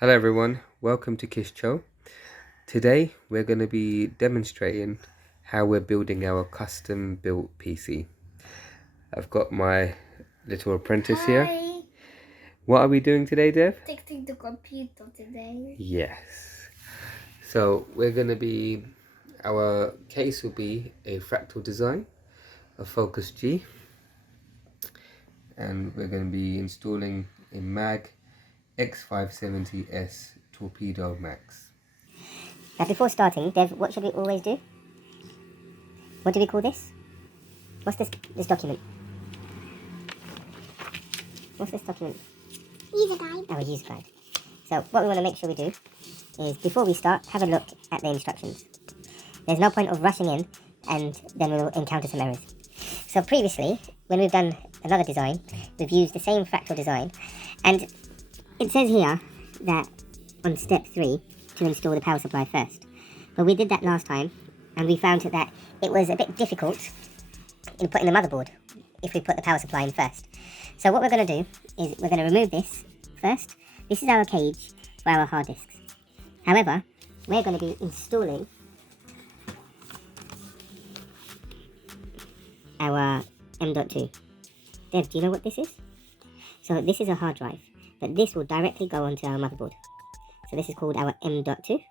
Hello everyone, welcome to Kishcho. Today we're going to be demonstrating how we're building our custom built PC. I've got my little apprentice here. What are we doing today, Dev? Fixing the computer today. Yes. So we're going to be, our case will be a Fractal design, a Focus G, and we're going to be installing a MAG X570S Torpedo Max. Now before starting, Dev, what should we always do? What do we call this? What's this document? What's this document? User guide. Oh, a user guide. So what we want to make sure we do is, before we start, have a look at the instructions. There's no point of rushing in and then we'll encounter some errors. So previously, when we've done another design, we've used the same Fractal design, and it says here that on step 3 to install the power supply first. But we did that last time and we found that it was a bit difficult in putting the motherboard if we put the power supply in first. So what we're going to do is we're going to remove this first. This is our cage for our hard disks. However, we're going to be installing our M.2. Dev, do you know what this is? So this is a hard drive, but this will directly go onto our motherboard. So this is called our M.2.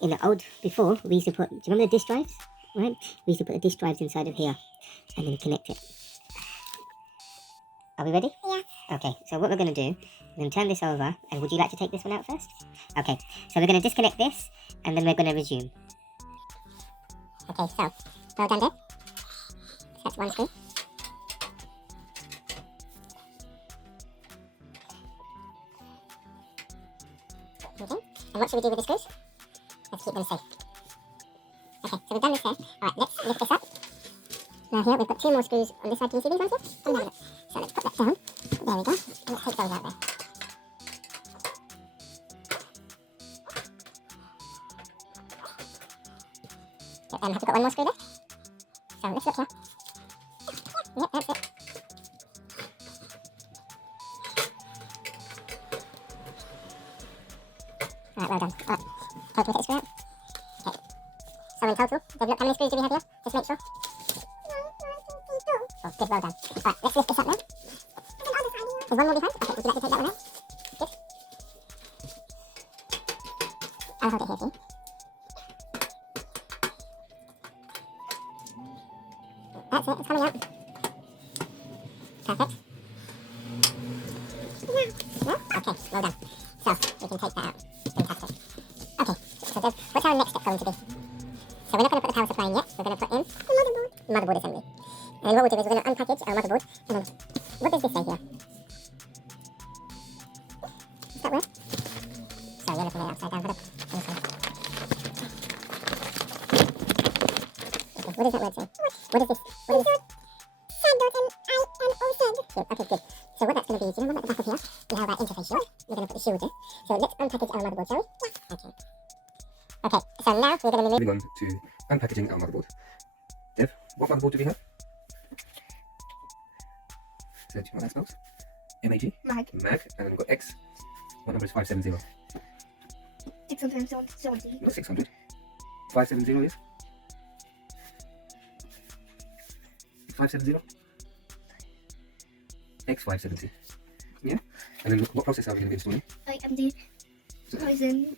In the old, before, we used to put, do you remember the disk drives? Right? We used to put the disk drives inside of here and then connect it. Are we ready? Yeah. Okay, so what we're going to do, we're going to turn this over, and would you like to take this one out first? Okay, so we're going to disconnect this, and then we're going to resume. Okay, so, well done there. So that's one screw. Okay, and what should we do with the screws? Let's keep them safe. Okay, so we've done this there. Alright, let's lift this up. Now here, we've got 2 more screws on this side. Can you see these ones here? Oh, no, so let's put that down. There we go. And let's take those out there. Have we got one more screw left? So let's look here. Yep, that's it. Alright, well done. Alright, total take a screw out. Okay. So in total, Dave, look, how many screws do we have here? Just make sure. Oh, good, well done. Alright, let's lift this up now. There's one more behind. Okay, would you like to take that one out? Good. I'll hold it here for you. That's it, it's coming out. Perfect. Yeah? Okay, well done. So, we can take that out. Fantastic. Okay, so Dev, what's our next step going to be? So we're not going to put the power supply in yet, we're going to put in the motherboard assembly. And what we'll do is we're going to unpackage our motherboard, and then, what does this say here? Is that where? Sorry, you're looking at it upside down, hold up. Okay, what does that word say? What is this? What is this? Okay, good. So what that's going to be, do you remember at the back of here, we have our interface shield. We're going to put the shield in. So let's unpackage our motherboard, shall we? Yeah. Okay. Okay, so now we're going to move... Moving on to unpackaging our motherboard. Dev, what motherboard do we have? So do you know what that spells? MAG? Mag. MAG, and then we've got X. What number is 570? 670. Not 600. 570 is? 570? X570. Yeah? And then what processor are we going to be installing? AMD Ryzen.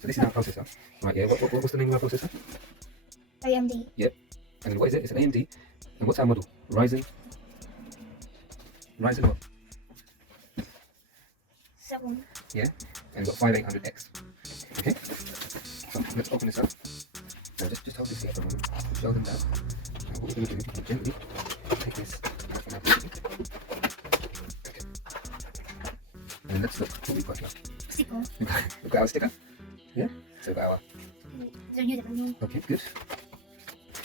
So this is our processor. Right, yeah. What's the name of our processor? AMD. Yep. And then what is it? It's an AMD. And what's our model? Ryzen? Ryzen what? 7. Yeah. And we've got 5800X. Okay. So let's open this up. So just hold this here for a moment. Show them that. And what we're going to do is gently take this out from our PC. Okay. And let's look what we've got here. Sticker. We've got our sticker. Yeah. So we've got our... The user manual. Okay, good.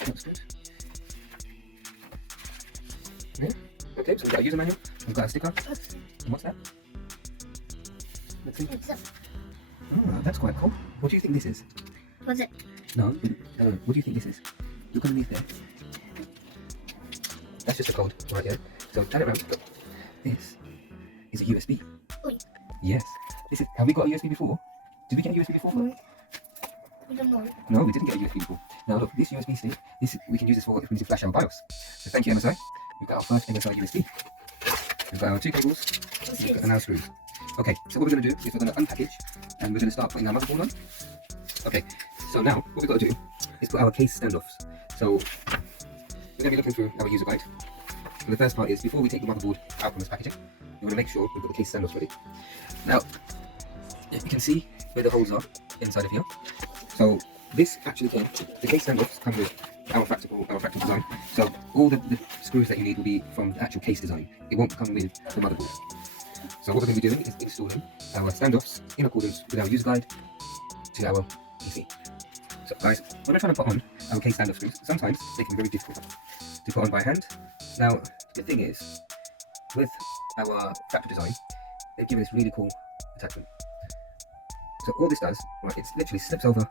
That's good. Yeah. Okay, so we've got a user manual. We've got a sticker. And what's that? Let's see. It's a, Oh, that's quite cool. What do you think this is? what's it? No. What do you think this is? Look underneath there. That's just a code right here. So turn it around. This is a USB. Oh, Yes. This is. Have we got a USB before? Did we get a USB before? No. We don't know. No, we didn't get a USB before. Now look, this USB stick. We can use this for if we need to flash our BIOS. So thank you, MSI. We've got our first MSI USB. We've got our 2 cables. We've got our screws. Okay, so what we're going to do is we're going to unpackage and we're going to start putting our motherboard on. Okay, so now what we've got to do is put our case standoffs. So we're going to be looking through our user guide. And the first part is before we take the motherboard out from this packaging, we want to make sure we've got the case standoffs ready. Now, you can see where the holes are inside of here. So this actually came, the case standoffs come with our fractal design. So all the screws that you need will be from the actual case design. It won't come with the motherboard. So what we're going to be doing is installing our standoffs in accordance with our user guide to our PC. So guys, when we're trying to put on our case standoff screws, sometimes they can be very difficult to put on by hand. Now, the thing is, with our fractal design, they've given this really cool attachment. So all this does, right, it literally slips over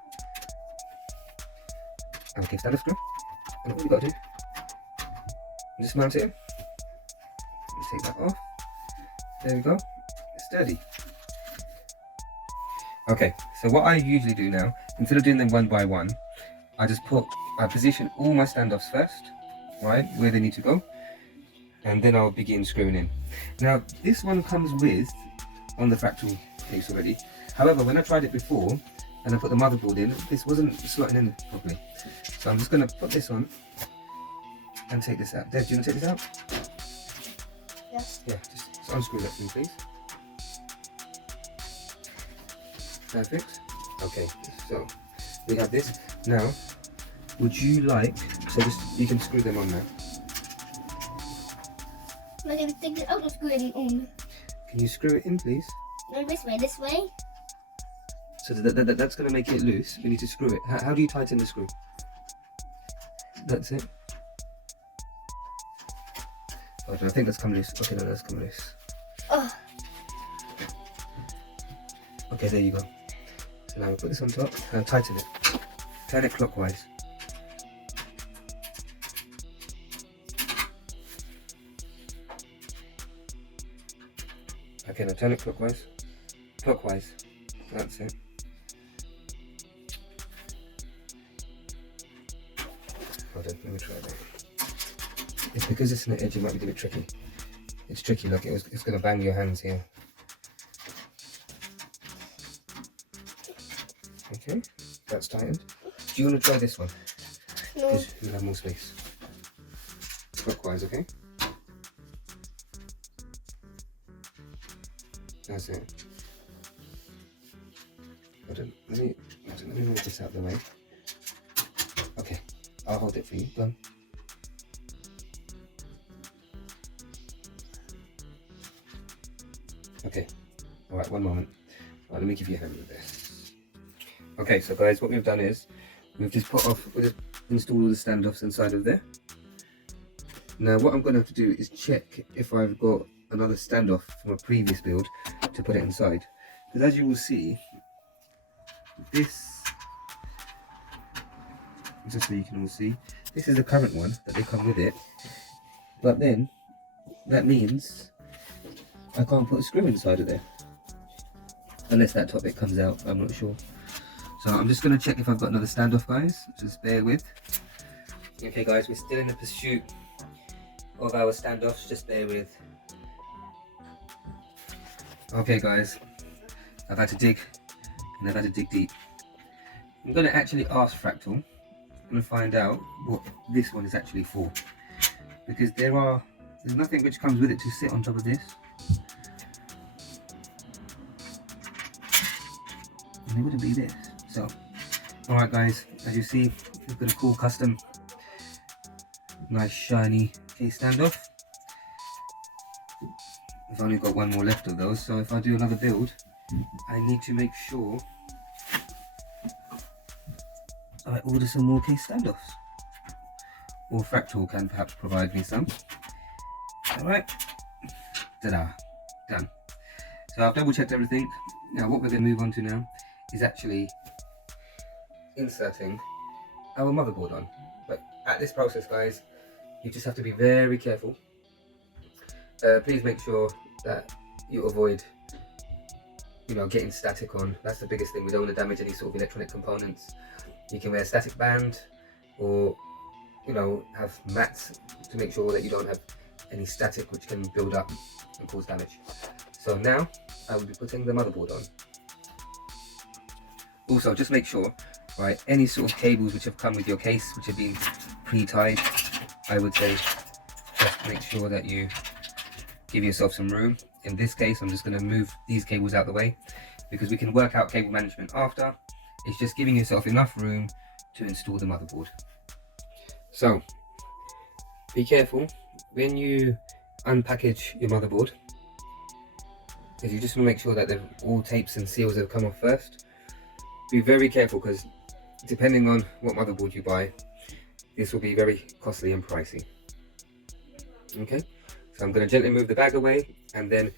our case standoff screw, and all we've got to do is just mount it in. Let's take that off. There we go. It's sturdy. Okay, so what I usually do now, instead of doing them one by one, I position all my standoffs first, right, where they need to go, and then I'll begin screwing in. Now, this one comes with on the fractal case already. However, when I tried it before and I put the motherboard in, this wasn't slotting in properly. So I'm just going to put this on and take this out. Dev, do you want to take this out? Yes. Yeah, just unscrew that for me, please. Perfect. Okay, so we have this. Now, would you like, so just, you can screw them on now. Like I think I'll just screw it in. Can you screw it in, please? No, this way. So that's going to make it loose. We need to screw it. How do you tighten the screw? That's it. Oh, I think that's come loose. Okay, no, that's come loose. Oh. Okay, there you go. So now we put this on top and tighten it. Turn it clockwise. Okay, now turn it clockwise. Clockwise. That's it. Hold on, let me try that. It's because it's an edge, it might be a bit tricky. It's tricky, look, it's going to bang your hands here. Okay, that's tightened. Do you want to try this one? No. Because you'll have more space. Clockwise, okay? That's it. Hold on, let me move this out of the way. Okay, I'll hold it for you. Done. Okay, alright, one moment. Right, let me give you a hand with this. Okay, so guys, what we've done is we've just installed all the standoffs inside of there. Now what I'm going to have to do is check if I've got another standoff from a previous build to put it inside. Because as you will see, this, just so you can all see, this is the current one that they come with it. But then, that means I can't put a screw inside of there. Unless that top bit comes out, I'm not sure. So I'm just going to check if I've got another standoff, guys. Just bear with. Okay guys, we're still in the pursuit of our standoffs, just bear with. Okay guys, I've had to dig, and I've had to dig deep. I'm going to actually ask Fractal and find out what this one is actually for. Because there's nothing which comes with it to sit on top of this. And it wouldn't be this. So, alright guys, as you see, we've got a cool custom, nice shiny case standoff. I've only got one more left of those, so if I do another build, I need to make sure I order some more case standoffs. Or Fractal can perhaps provide me some. Alright, ta-da, done. So I've double checked everything. Now what we're going to move on to now is actually inserting our motherboard on. But at this process guys, you just have to be very careful. Please make sure that you avoid getting static on. That's the biggest thing. We don't want to damage any sort of electronic components. You can wear a static band, or have mats to make sure that you don't have any static which can build up and cause damage. So now I will be putting the motherboard on. Also, just make sure, right, any sort of cables which have come with your case, which have been pre-tied, I would say just make sure that you give yourself some room. In this case, I'm just going to move these cables out the way, because we can work out cable management after. It's just giving yourself enough room to install the motherboard. So be careful when you unpackage your motherboard, because you just want to make sure that all tapes and seals have come off first. Be very careful, because depending on what motherboard you buy, this will be very costly and pricey. Okay, so I'm going to gently move the bag away, and then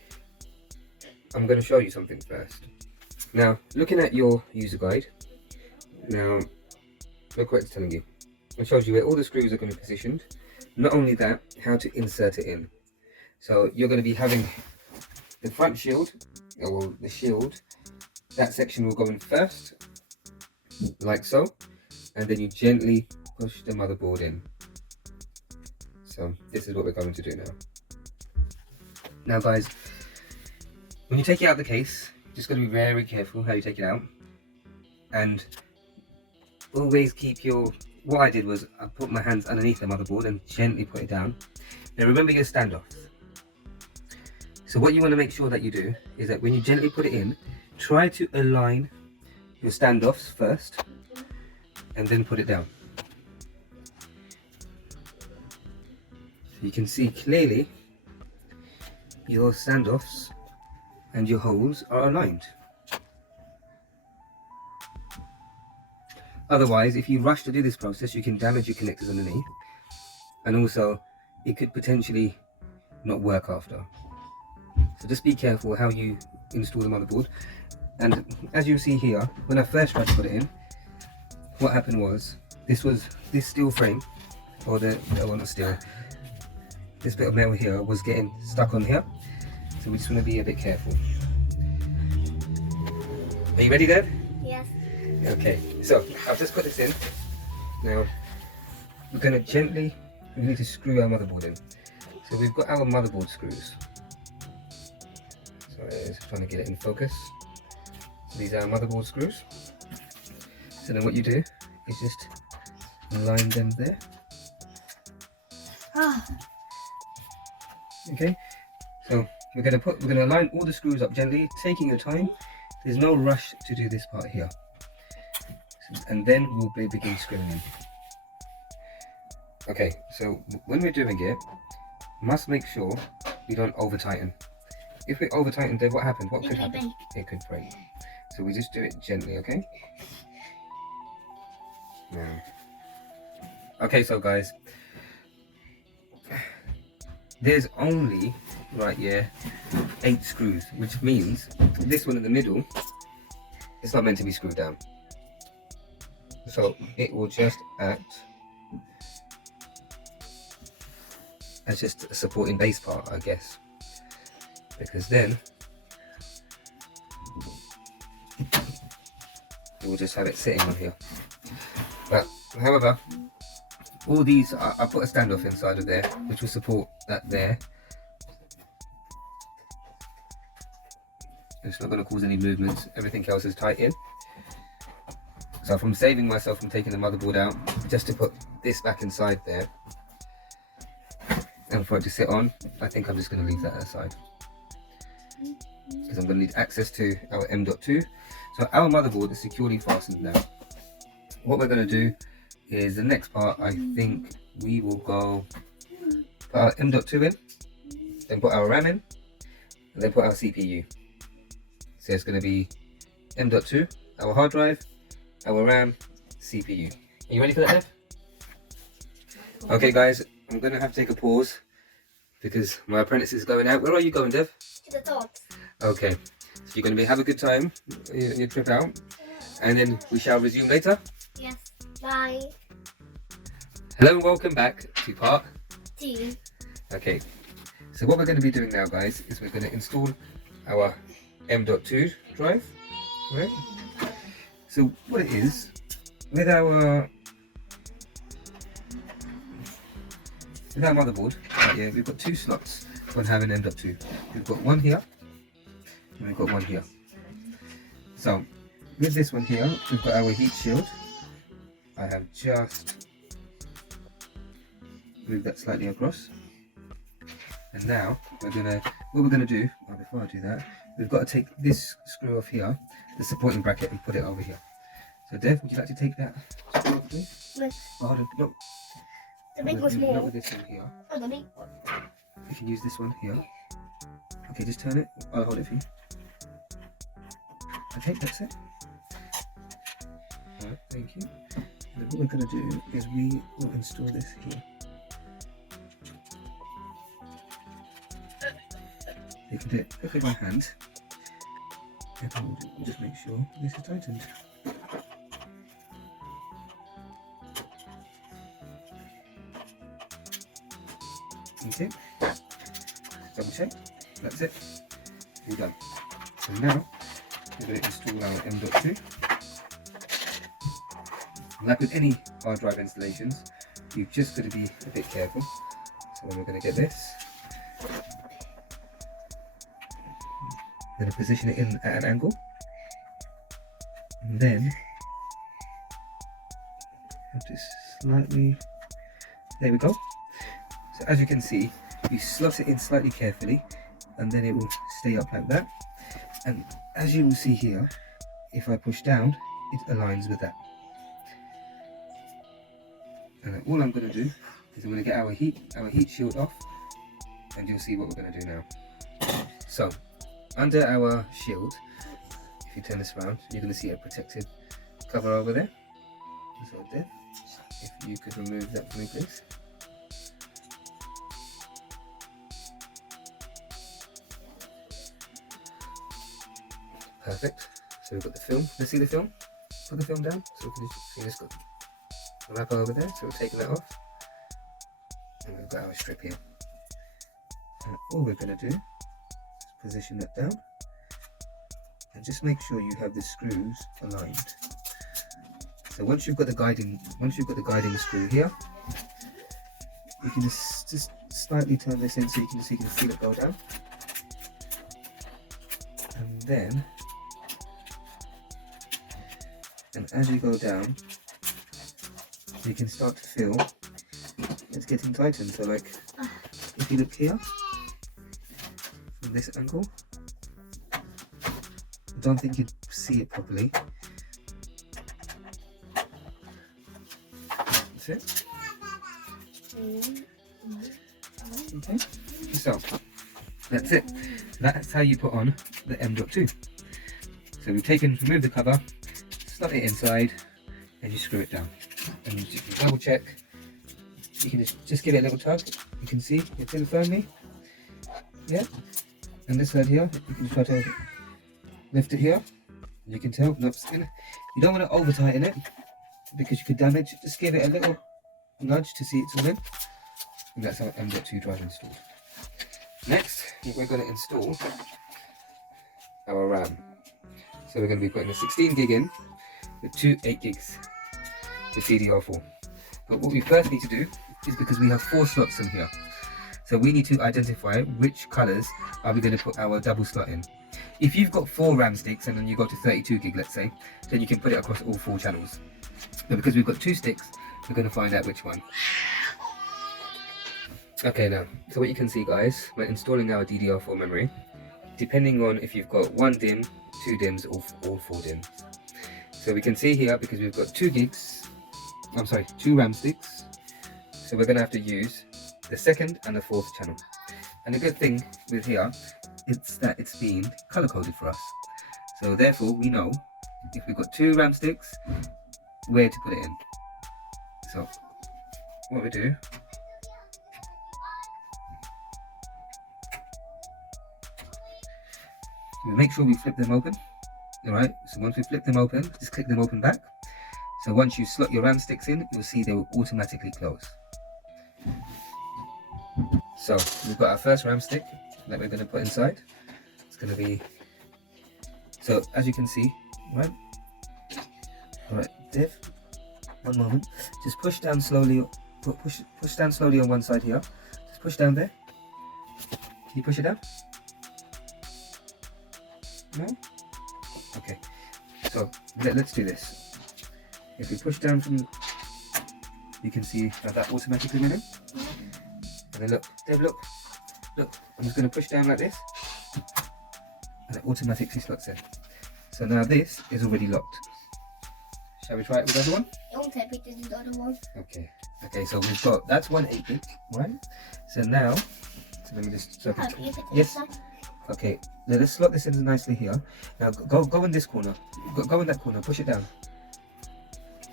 I'm going to show you something first. Now, looking at your user guide, now look what it's telling you. It shows you where all the screws are going to be positioned. Not only that, how to insert it in. So you're going to be having the front shield, or the shield, that section will go in first, like so, and then you gently push the motherboard in. So this is what we're going to do now. Now guys, when you take it out of the case, just got to be very careful how you take it out, and always keep your, what I did was I put my hands underneath the motherboard and gently put it down. Now remember your standoffs. So what you want to make sure that you do is that when you gently put it in, try to align your standoffs first and then put it down. So you can see clearly your standoffs and your holes are aligned. Otherwise, if you rush to do this process, you can damage your connectors underneath, and also it could potentially not work after. So just be careful how you install the motherboard. And as you see here, when I first tried to put it in, what happened was this steel frame, or not steel, this bit of metal here was getting stuck on here. So we just want to be a bit careful. Are you ready, Deb? Yes. Okay, so I've just put this in. Now we're going to we need to screw our motherboard in. So we've got our motherboard screws. Sorry, I'm just trying to get it in focus. So these are our motherboard screws. So then what you do is just line them there. Okay, so we're going to line all the screws up gently, taking your time. There's no rush to do this part here. And then we'll begin screwing in. Okay, so when we're doing it, must make sure we don't over tighten. If we over tighten, then what happens? What could happen? It could break. So we just do it gently, okay? Now, okay, so guys, there's only right here 8 screws, which means this one in the middle is not meant to be screwed down. So it will just act as just a supporting base part, I guess, because then we'll just have it sitting on here. But however, all these I put a standoff inside of there which will support that there. It's not going to cause any movements. Everything else is tight in. So from saving myself from taking the motherboard out, just to put this back inside there and for it to sit on, I think I'm just going to leave that aside, because I'm going to need access to our M.2. So our motherboard is securely fastened now. What we're going to do is the next part, I think we will go put our M.2 in, then put our RAM in, and then put our CPU. So it's going to be M.2, our hard drive, our RAM, CPU. Are you ready for that, Dev? Okay guys, I'm going to have to take a pause because my apprentice is going out. Where are you going, Dev? To the top. Okay, so you're going to have a good time on your trip out, and then we shall resume later. Yes. Bye. Hello and welcome back to part 2. Okay, so what we're going to be doing now, guys, is we're going to install our M.2 drive, right? So what it is, with our motherboard, yeah, we've got two slots when having M.2. We've got one here, and we've got one here. So with this one here, we've got our heat shield. I have just moved that slightly across. And now what we're gonna do, well, before I do that, we've got to take this screw off here, the supporting bracket, and put it over here. So Dev, would you like to take that screw off, please? Yes. Oh, no. The big was more. Not with this one here. Oh, the big one. You can use this one here. Okay, just turn it. I'll hold it for you. Okay, that's it. Alright, thank you. And then what we're going to do is we will install this here. You can do it quickly by hand. And we'll just make sure this is tightened. Okay, double check, that's it, we're done. So now, we're going to install our M.2. Like with any hard drive installations, you've just got to be a bit careful. So then we're going to get this. We're going to position it in at an angle. And then, have to slightly, there we go. So as you can see, you slot it in slightly carefully, and then it will stay up like that. And as you will see here, if I push down, it aligns with that. And then all I'm going to do is I'm going to get our heat shield off, and you'll see what we're going to do now. So under our shield, if you turn this around, you're going to see a protective cover over there. So there, if you could remove that for me, please. Perfect. So we've got the film. Let's see the film. Put the film down so we can see this good. Wrap over there. So we're taking that off. And we've got our strip here. And all we're going to do is position that down. And just make sure you have the screws aligned. So once you've got the guiding screw here, you can just slightly turn this in so you can feel it go down. And then, and as you go down, you can start to feel it's getting tightened. So like, if you look here, from this angle, I don't think you'd see it properly. That's it. Okay, so that's it. That's how you put on the M.2. So we've removed the cover, slot it inside, and you screw it down. And you can double check. You can just give it a little tug. You can see it's in firmly. Yeah. And this side here, you can try to lift it here. You can tell, no, you don't want to over tighten it because you could damage. Just give it a little nudge to see it's all in. And that's our M.2 drive installed. Next, we're going to install our RAM. So we're going to be putting a 16 gig in with two 8 gigs with DDR4. But what we first need to do is, because we have 4 slots in here, so we need to identify which colors are we going to put our double slot in. If you've got 4 RAM sticks and then you go to 32 gig, let's say, then you can put it across all 4 channels. But because we've got 2 sticks, we're going to find out which one. Okay, now, so what you can see, guys, we're installing our DDR4 memory, depending on if you've got 1 DIMM, 2 DIMMs, or all 4 DIMMs. So we can see here, because we've got 2 RAM sticks, so we're going to have to use the 2nd and the 4th channel. And the good thing with here, it's that it's been color coded for us. So therefore, we know if we've got 2 RAM sticks, where to put it in. So what we do, we make sure we flip them open. Alright, so once we flip them open, just click them open back. So once you slot your RAM sticks in, you'll see they will automatically close. So we've got our first RAM stick that we're going to put inside. It's going to be So as you can see, right? Alright, Div, one moment. Just push down slowly, push down slowly on one side here. Just push down there. Can you push it down? No? Okay. So let's do this. If we push down from, you can see how that automatically went in. And then look, Dave, look. I'm just going to push down like this, and it automatically slots in. So now this is already locked. Shall we try it with the other one? Don't tell me this is the other one. Okay. Okay, so we've got, that's one 8-bit, right? So now, so let me just circle. Yes. Okay, now let's slot this in nicely here. Now go in this corner. Go in that corner, push it down.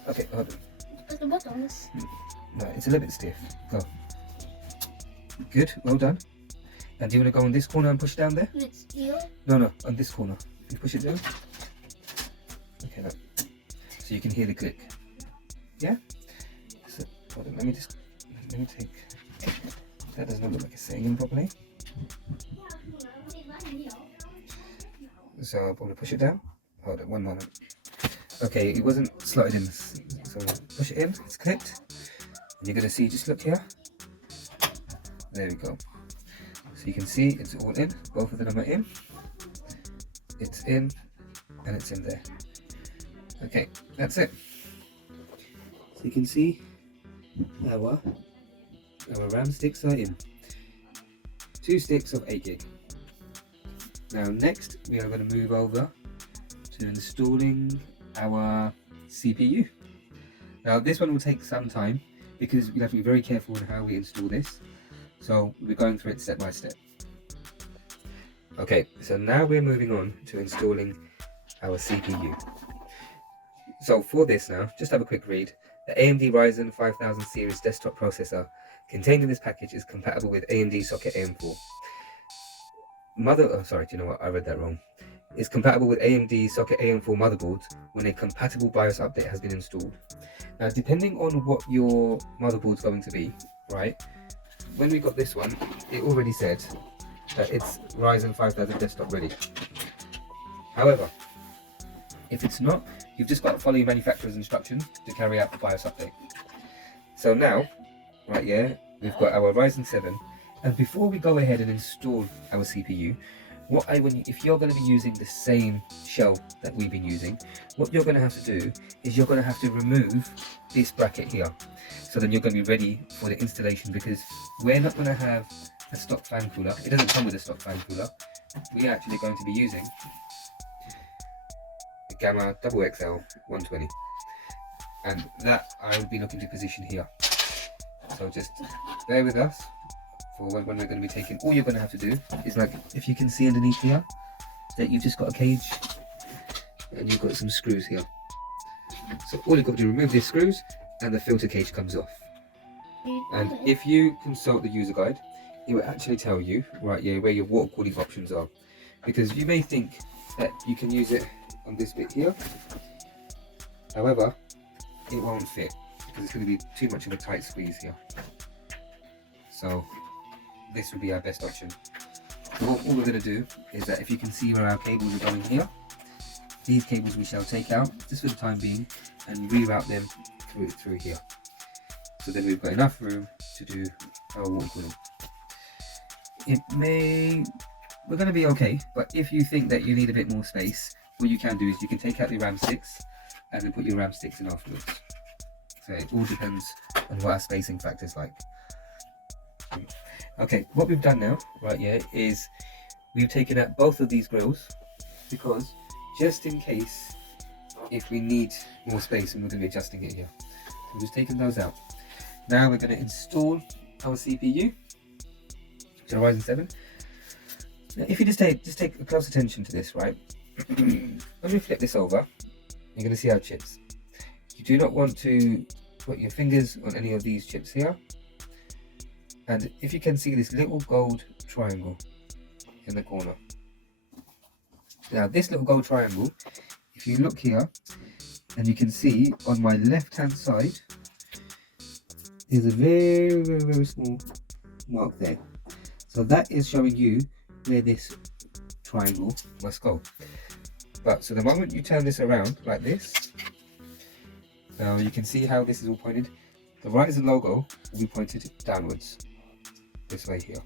Okay, hold on. But the buttons. No, it's a little bit stiff. Go. Good, well done. And do you want to go in this corner and push down there? It's here. No, on this corner. You push it down. Okay, look. So you can hear the click. Yeah? So, hold on, let me take. That does not look like it's setting in properly. So I'll probably push it down. Hold on, one moment. Okay, it wasn't slotted in. So push it in, it's clicked. And you're going to see, just look here. There we go. So you can see it's all in. Both of them are in. It's in, and it's in there. Okay, that's it. So you can see our RAM sticks are in. 2 sticks of 8 gig. Now next we are going to move over to installing our CPU. Now this one will take some time because we have to be very careful on how we install this. So we're going through it step by step. Okay, so now we're moving on to installing our CPU. So for this now, just have a quick read. The AMD Ryzen 5000 series desktop processor contained in this package is compatible with AMD socket AM4. Sorry, do you know what? I read that wrong. It's compatible with AMD socket AM4 motherboards when a compatible BIOS update has been installed. Now, depending on what your motherboard's going to be, right? When we got this one, it already said that it's Ryzen 5000 desktop ready. However, if it's not, you've just got to follow your manufacturer's instructions to carry out the BIOS update. So now, right here, we've got our Ryzen 7. And before we go ahead and install our CPU, if you're going to be using the same shell that we've been using, what you're going to have to do is you're going to have to remove this bracket here. So then you're going to be ready for the installation, because we're not going to have a stock fan cooler. It doesn't come with a stock fan cooler. We're actually going to be using the GAMMAXX 120. And that I will be looking to position here. So just bear with us for when we're going to be taking. All you're going to have to do is, like, if you can see underneath here, that you've just got a cage and you've got some screws here. So all you've got to do is remove these screws and the filter cage comes off. And if you consult the user guide, it will actually tell you right here where your water cooling options are, because you may think that you can use it on this bit here. However, it won't fit because it's going to be too much of a tight squeeze here. So this would be our best option. So all we're going to do is that, if you can see where our cables are going here, these cables we shall take out just for the time being and reroute them through here. So then we've got enough room to do our water cooling. We're going to be okay, but if you think that you need a bit more space, what you can do is you can take out the RAM sticks and then put your RAM sticks in afterwards. So it all depends on what our spacing factor is like. Okay, what we've done now, right here, is we've taken out both of these grills, because just in case, if we need more space, and we're going to be adjusting it here. So we're just taking those out. Now we're going to install our CPU, so Ryzen 7. Now if you just take a close attention to this, right? When we flip this over, you're going to see our chips. You do not want to put your fingers on any of these chips here. And if you can see this little gold triangle in the corner. Now this little gold triangle, if you look here, and you can see on my left hand side, there's a very, very, very small mark there. So that is showing you where this triangle must go. But so the moment you turn this around like this, now you can see how this is all pointed. The Ryzen logo will be pointed downwards, this way here.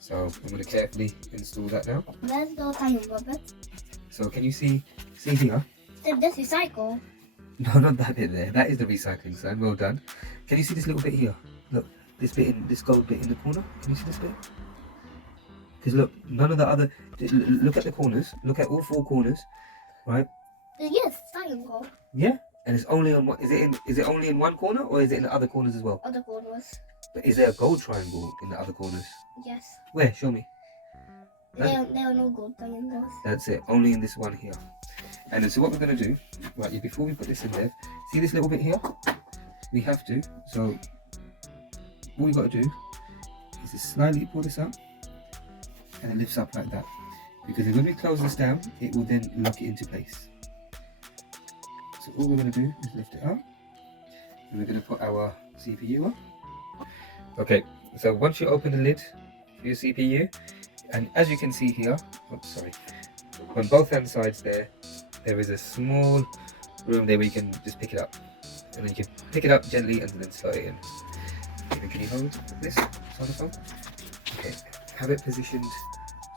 So I'm going to carefully install that now. That's the time, Robert. So can you see here? That's recycle. No, not that bit there. That is the recycling sign. Well done. Can you see this little bit here? Look, this gold bit in the corner. Can you see this bit? Because look, none of the other. Look at the corners. Look at all 4 corners, right? Yes, triangle. Yeah. And it's only on what? Is it only in one corner, or is it in the other corners as well? Other corners. But is there a gold triangle in the other corners? Yes. Where? Show me. There are no gold triangles. That's it. Only in this one here. And then, so what we're going to do, right, before we put this in there, see this little bit here? We have to, so all we've got to do is just slightly pull this up, and it lifts up like that. Because when we close this down, it will then lock it into place. So all we're going to do is lift it up, and we're going to put our CPU on. Okay, so once you open the lid for your CPU, and as you can see here, oops, sorry, on both hand sides there is a small room there where you can just pick it up, and then you can pick it up gently and then slot it in. Okay, can you hold this phone? Okay, have it positioned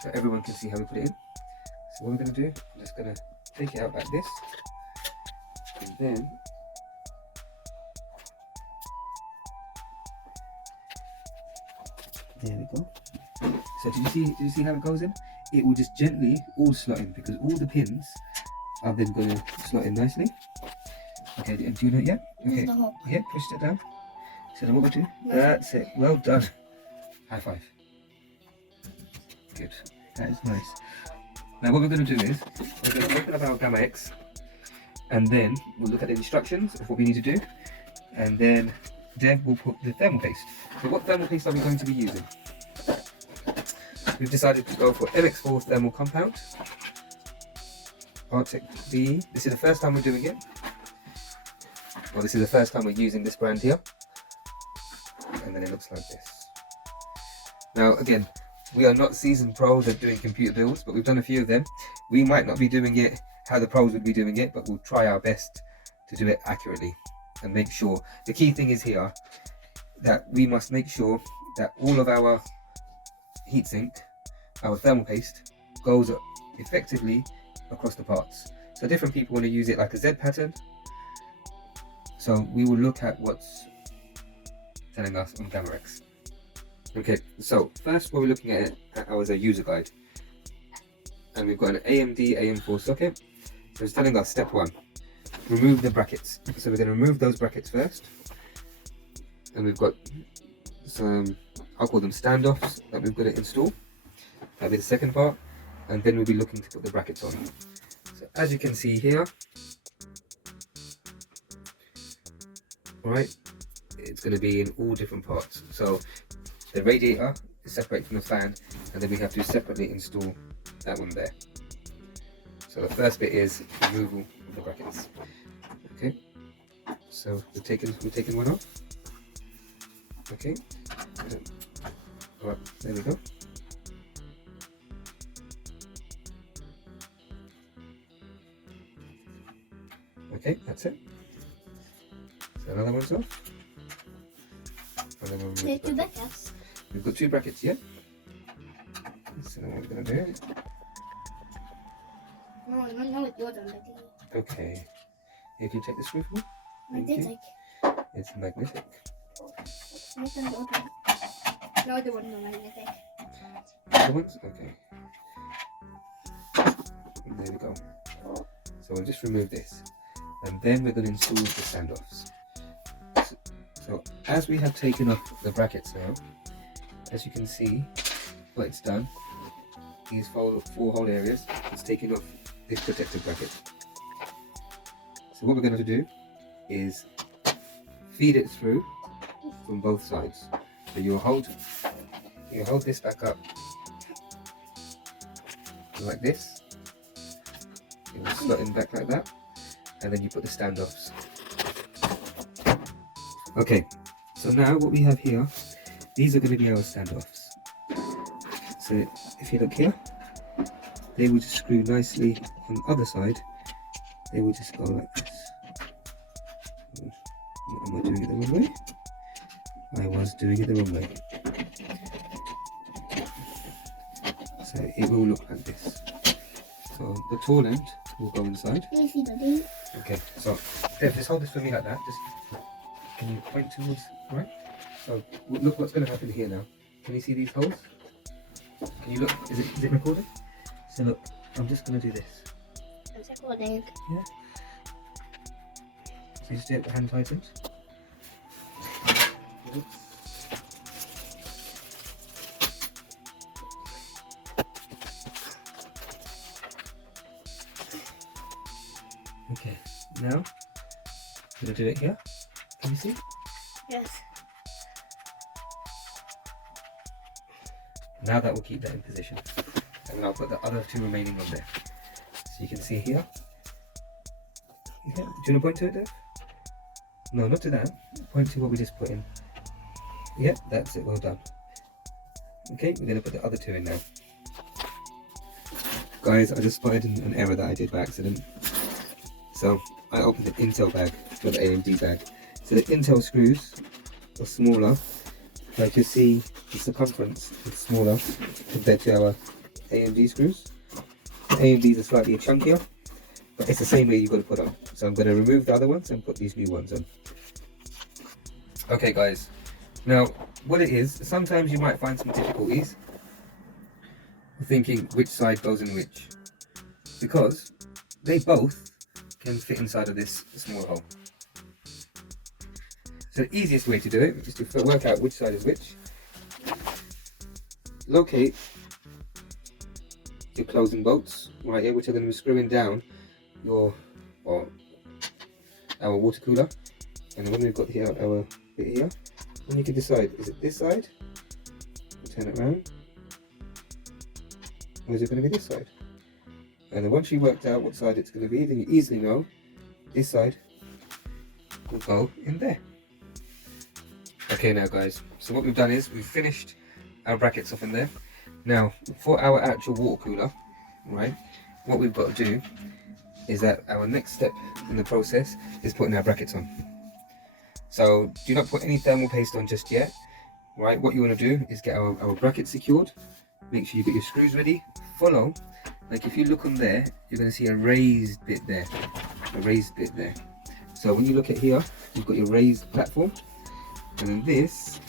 so everyone can see how we put it in. So what we're going to do, I'm just going to take it out like this, and then there we go. So did you see how it goes in? It will just gently all slot in because all the pins are then going to slot in nicely. Okay, do you know it yet? Okay, yeah, push it down. So then what we'll do, that's it, well done. High five. Good, that is nice. Now what we're going to do is, we're going to open up our GAMMAXX, and then we'll look at the instructions of what we need to do, and then we'll put the thermal paste. So what thermal paste are we going to be using? We've decided to go for MX-4 thermal compound, ARTIC BE. This is the first time we're doing it. Well, this is the first time we're using this brand here. And then it looks like this. Now, again, we are not seasoned pros at doing computer builds, but we've done a few of them. We might not be doing it how the pros would be doing it, but we'll try our best to do it accurately and make sure. The key thing is here that we must make sure that all of our heatsink, our thermal paste, goes effectively across the parts. So different people want to use it like a Z pattern. So we will look at what's telling us on GAMMAXX. Okay, so first what we're looking at is a user guide. And we've got an AMD AM4 socket. So it's telling us step 1, remove the brackets. So we're going to remove those brackets first. And we've got some, I'll call them standoffs that we've got to install. That'll be the second part, and then we'll be looking to put the brackets on. So as you can see here, right, it's going to be in all different parts. So the radiator is separate from the fan, and then we have to separately install that one there. So the first bit is removal of the brackets. Okay, so we're taking one off. Okay, right, there we go. Okay, that's it. So another one's off. And then we'll remove the brackets. We've got 2 brackets here. So then what we're going to do. No, it's your turn. Okay. If you take the screw for me. Magnetic. It's magnetic. No, the one's not magnetic. The ones? Okay. And there we go. So we'll just remove this. And then we're going to install the standoffs. So as we have taken off the brackets now, as you can see what it's done, these 4 hole areas, it's taken off this protective bracket. So what we're going to do is feed it through from both sides. So you'll hold this back up like this. It will slot in back like that, and then you put the standoffs. Okay, so now what we have here, these are going to be our standoffs. So if you look here, they will just screw nicely on the other side. They will just go like this. Am I doing it the wrong way? I was doing it the wrong way. So it will look like this. So the tall end will go inside. Let me see, Daddy. Okay, so Dev, just hold this for me like that. Just can you point towards right? So look what's going to happen here now. Can you see these holes? Can you look? Is it recording? So look, I'm just going to do this. It's recording. Yeah. So you just do it with hand tightened. Oops. Okay, now I'm going to do it here. Can you see? Yes. Now that will keep that in position. And then I'll put the other two remaining on there. So you can see here. Yeah. Do you want to point to it, Dev? No, not to that. Point to what we just put in. Yep, that's it. Well done. Okay, we're going to put the other two in now. Guys, I just spotted an error that I did by accident. So I opened the Intel bag, not the AMD bag. So the Intel screws are smaller. Like you see, the circumference is smaller compared to our AMD screws. The AMDs are slightly chunkier, but it's the same way you've got to put on. So I'm going to remove the other ones and put these new ones on. Okay guys, now what it is, sometimes you might find some difficulties thinking which side goes in which, because they both can fit inside of this small hole. So the easiest way to do it is to work out which side is which. Locate your closing bolts right here, which are going to be screwing down our water cooler. And when we've got here our bit here, then you can decide, is it this side? Turn it around. Or is it going to be this side? And then once you worked out what side it's going to be, then you easily know this side will go in there. Okay now guys, so what we've done is we've finished our brackets off in there. Now for our actual water cooler, right, what we've got to do is that our next step in the process is putting our brackets on. So do not put any thermal paste on just yet, right? What you want to do is get our brackets secured. Make sure you get your screws ready. Follow, like if you look on there, you're going to see a raised bit there, a raised bit there. So when you look at here, you've got your raised platform, and then this,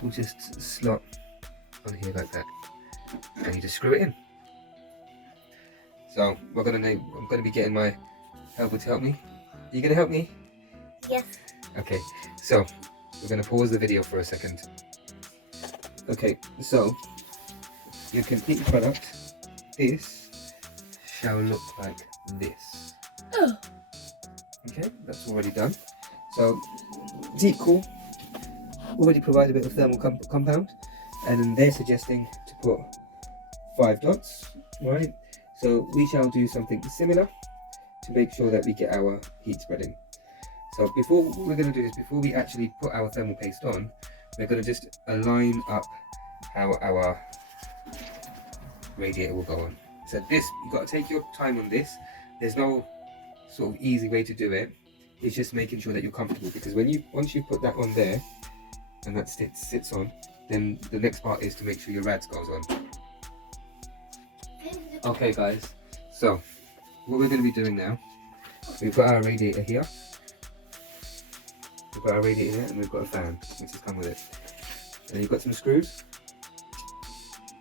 will just slot on here like that, and you just screw it in. So I'm gonna be getting my helper to help me. Are you gonna help me? Yes. Okay, so we're gonna pause the video for a second. Okay, so your complete product, this shall look like this. Okay, that's already done. So Deep Cool already provided a bit of thermal compound, and then they're suggesting to put 5 dots, right? So we shall do something similar to make sure that we get our heat spreading. So what we're going to do is, before we actually put our thermal paste on, we're going to just align up how our radiator will go on. So this, you've got to take your time on this. There's no sort of easy way to do it. It's just making sure that you're comfortable, because once you put that on there and that sits on, then the next part is to make sure your rads goes on. Okay guys, so what we're going to be doing now, we've got our radiator here, we've got our radiator here, and we've got a fan which has come with it, and you've got some screws.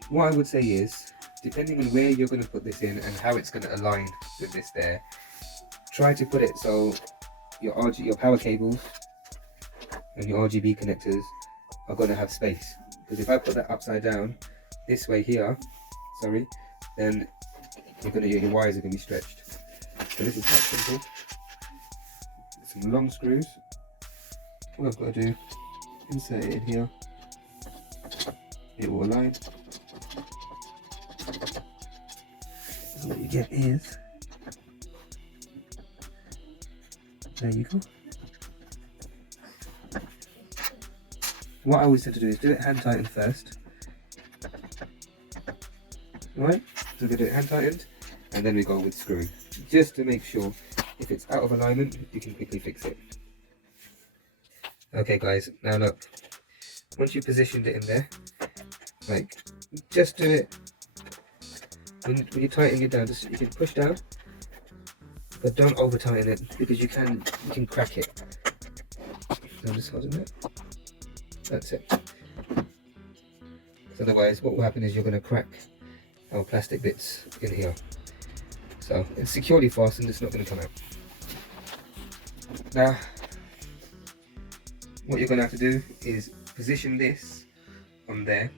What I would say is, depending on where you're going to put this in and how it's going to align with this there, try to put it so your power cables and your RGB connectors are going to have space, because if I put that upside down this way here, sorry, then your wires are going to be stretched. So this is quite simple. Some long screws. All I've got to do, insert it in here. It will align. So what you get is, there you go. what I always tend to do is do it hand tightened first. Right? So we do it hand tightened, and then we go with screwing, just to make sure if it's out of alignment, you can quickly fix it. Okay guys, now look, once you've positioned it in there, like, just do it, when you're tightening it down, just, you can push down, but don't over tighten it, because you can crack it. So I'm just holding it, that's it. So otherwise what will happen is you're going to crack our plastic bits in here. So it's securely fastened, it's not going to come out. Now what you're going to have to do is position this on there.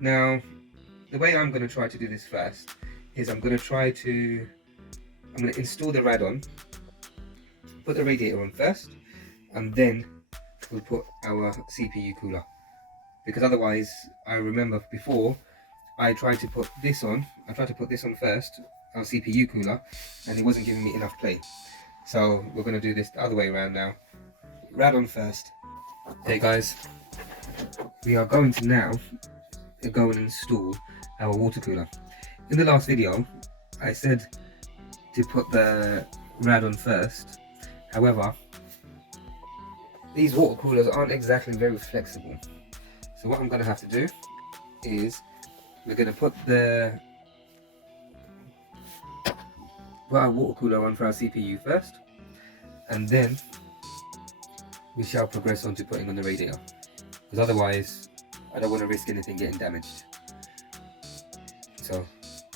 Now the way I'm going to try to do this first is I'm going to install the rad on, put the radiator on first, and then we'll put our CPU cooler, because otherwise, I remember before I tried to put this on first, our CPU cooler, and it wasn't giving me enough play. So we're going to do this the other way around now. Rad on first. Okay guys, we are going to now go and install our water cooler. In the last video I said to put the rad on first, however these water coolers aren't exactly very flexible. So what I'm going to have to do is we're going to put our water cooler on for our CPU first, and then we shall progress on to putting on the radiator, because otherwise I don't want to risk anything getting damaged. So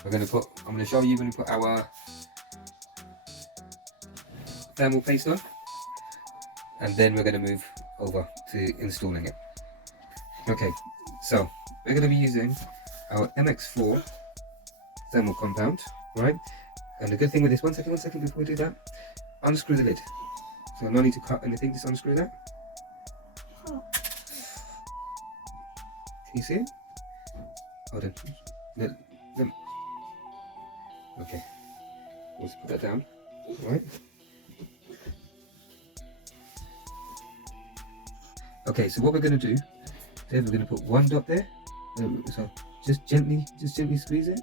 I'm going to show you when we put our thermal paste on, and then we're going to move over to installing it. Okay, so we're going to be using our MX-4 thermal compound, right? And the good thing with this, one second before we do that, unscrew the lid. So no need to cut anything, just unscrew that. Can you see it? Hold on. Okay, let's put that down, right? Okay, so what we're going to do, we're going to put one dot there. So just gently squeeze it.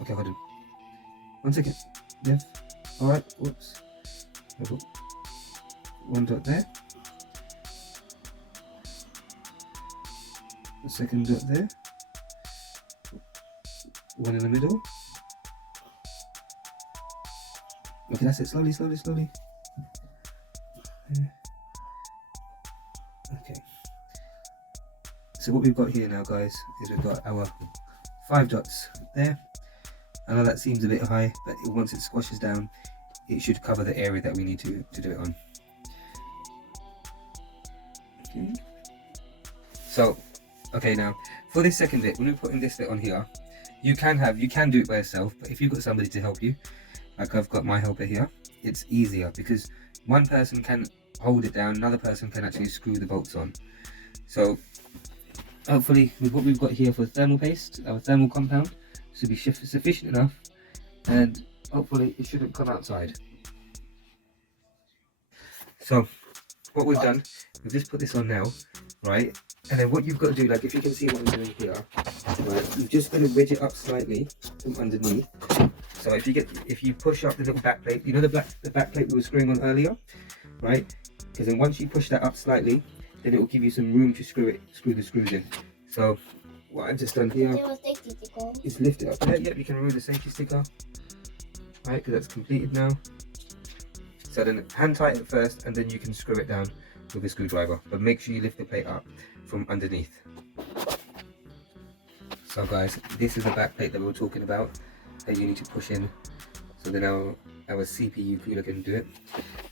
Okay, hold on. 1 second. Yes. Alright, whoops. One dot there. The second dot there. One in the middle. Okay, that's it. Slowly. Okay. So what we've got here now, guys, is we've got our 5 dots there. I know that seems a bit high, but once it squashes down, it should cover the area that we need to do it on. Okay. So, okay, now for this second bit, when we're putting this bit on here, you can do it by yourself, but if you've got somebody to help you, like I've got my helper here, it's easier because one person can hold it down, another person can actually screw the bolts on. So hopefully with what we've got here for thermal paste, our thermal compound, should be sufficient enough, and hopefully it shouldn't come outside. So what we've done, we've just put this on now, right? And then what you've got to do, like if you can see what I'm doing here, right, you're just going to wedge it up slightly from underneath. So if you push up the little back plate, you know the back plate we were screwing on earlier, right? Because then once you push that up slightly, then it will give you some room to screw the screws in. So what I've just done here is lift it up there. Yep, you can remove the safety sticker, right? Because that's completed now. So then hand tighten it first, and then you can screw it down with a screwdriver. But make sure you lift the plate up from underneath. So guys, this is the back plate that we were talking about that you need to push in, so then our CPU cooler can do it.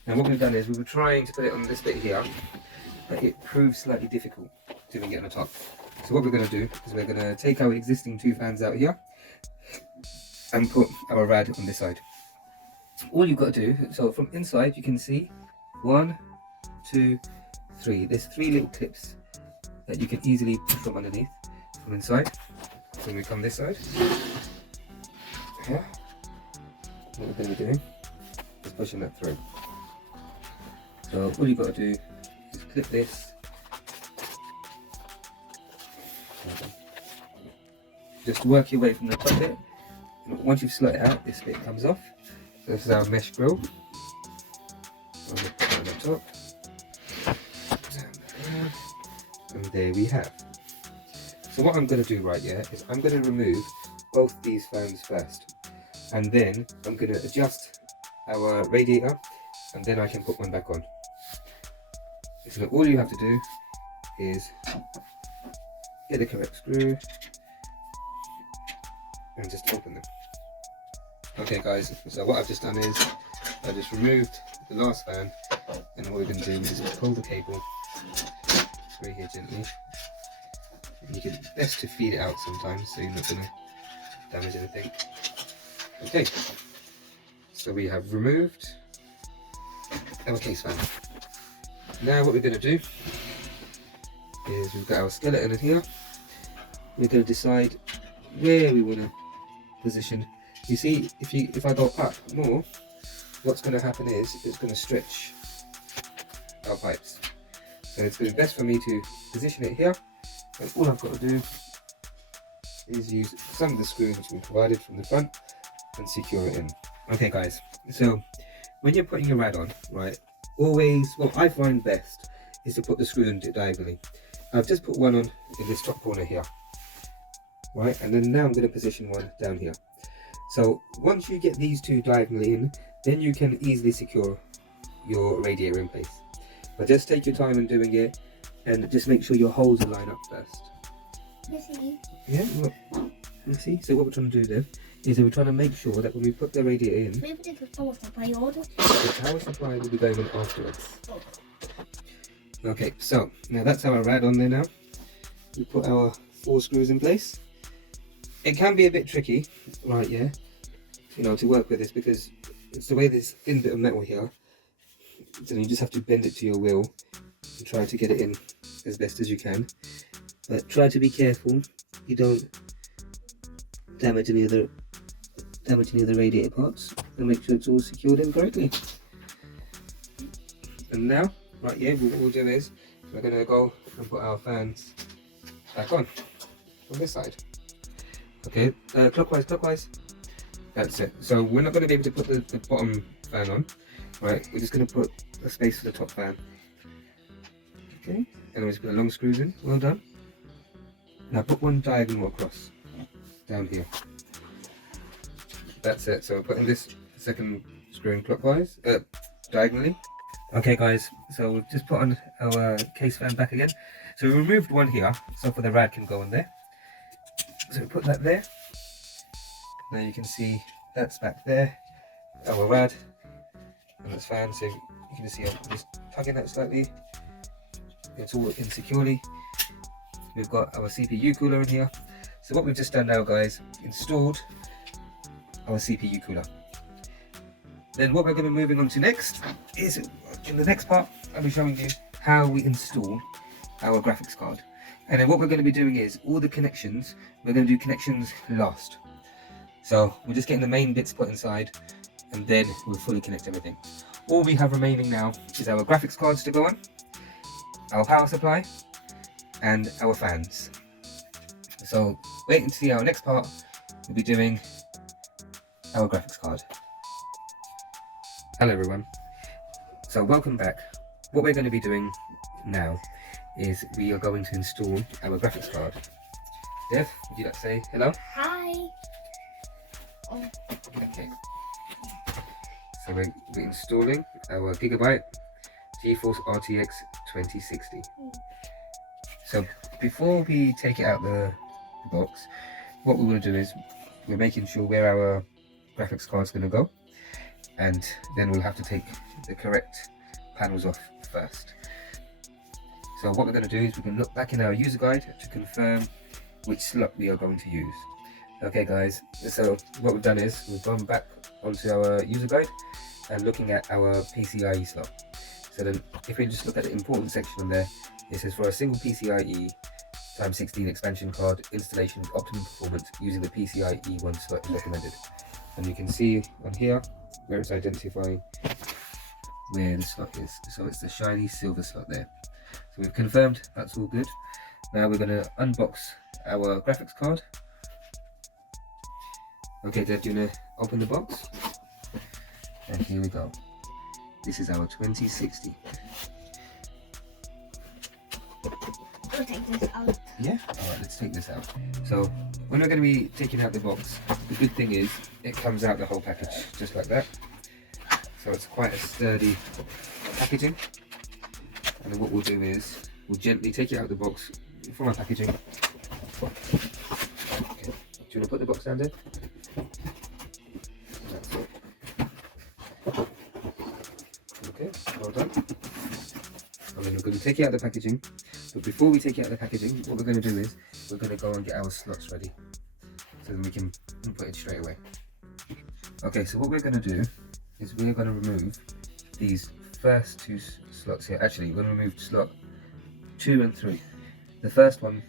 Now what we've done is we were trying to put it on this bit here, but it proved slightly difficult to even get on the top. So what we're going to do is we're going to take our existing 2 fans out here and put our rad on this side. All you've got to do, so from inside you can see 1, 2, 3. There's 3 little clips that you can easily push from underneath, from inside. So when we come this side, here, what we're going to be doing is pushing that through. So all you've got to do is clip this just work your way from the top bit. Once you've slot it out, this bit comes off. This is our mesh grill on the top. And there we have. So what I'm going to do right here is I'm going to remove both these fans first, and then I'm going to adjust our radiator, and then I can put one back on. So all you have to do is get the correct screw and just open them. Okay guys, so what I've just done is I just removed the last fan, and what we're going to do is pull the cable through here gently. And you can best to feed it out sometimes so you're not going to damage anything. Okay, so we have removed our case fan. Now what we're going to do is we've got our skeleton in here. We're going to decide where we want to position. You see, if I go up more, what's going to happen is it's going to stretch our pipes. So it's going to be best for me to position it here, and all I've got to do is use some of the screws which have been provided from the front and secure it in. Okay guys, so when you're putting your rad on, right, always, what I find best is to put the screws in diagonally. I've just put one on in this top corner here, right, and then now I'm going to position one down here. So once you get these two diagonally in, then you can easily secure your radiator in place. But just take your time in doing it, and just make sure your holes line up first. Yeah, look. You see? So what we're trying to do then is that we're trying to make sure that when we put the radiator in, the power supply will be going on afterwards. Okay, so now that's our rad on there now. We put our 4 screws in place. It can be a bit tricky, right, yeah, you know, to work with this because it's the way this thin bit of metal here, so you just have to bend it to your will and try to get it in as best as you can. But try to be careful you don't damage any of the radiator parts, and make sure it's all secured in correctly. And now, right here, what we'll do is we're going to go and put our fans back on this side. Okay, clockwise. That's it. So we're not going to be able to put the bottom fan on, right? We're just going to put a space for the top fan. Okay, and we'll just put the long screws in. Well done. Now put one diagonal across, down here. That's it. So we're putting this second screw in clockwise, diagonally. Okay guys, so we've just put on our case fan back again. So we removed one here, so for the rad can go in there. So we put that there. Now you can see that's back there, our rad, and that's fan. So you can just see I'm just tugging that slightly. It's all in securely. We've got our CPU cooler in here. So what we've just done now, guys, installed our CPU cooler. Then what we're going to be moving on to next is, in the next part, I'll be showing you how we install our graphics card. And then what we're going to be doing is all the connections, we're going to do connections last. So we're just getting the main bits put inside, and then we'll fully connect everything. All we have remaining now is our graphics cards to go on, our power supply, and our fans. So wait and see our next part. We'll be doing our graphics card. Hello everyone. So welcome back. What we're going to be doing now is we are going to install our graphics card. Dev, would you like to say hello? Hi. Okay. So we're installing our GIGABYTE GeForce RTX 2060. So before we take it out the box, what we want to do is we're making sure where our graphics card is going to go, and then we'll have to take the correct panels off first. So what we're going to do is we can look back in our user guide to confirm which slot we are going to use. Okay guys, so what we've done is we've gone back onto our user guide and looking at our PCIe slot. So then if we just look at the important section on there, it says for a single PCIe x16 expansion card installation with optimum performance using the PCIe 1 slot is recommended. And you can see on here where it's identifying where the slot is. So it's the shiny silver slot there. So we've confirmed that's all good. Now we're going to unbox our graphics card Okay, Dad, do you want to open the box? And here we go. This is our 2060. We'll take this out. Yeah? Alright, let's take this out. So, when we're going to be taking out the box, the good thing is it comes out the whole package, just like that. So it's quite a sturdy packaging. And then what we'll do is, we'll gently take it out of the box from our packaging. Okay. Do you want to put the box down there? That's it. Okay, well done. And then we're going to take it out of the packaging. But before we take it out of the packaging, what we're going to do is, we're going to go and get our slots ready. So then we can input it straight away. Okay, so what we're going to do is we're going to remove these first two slots here. Actually, we're going to remove slot 2 and 3. The first one,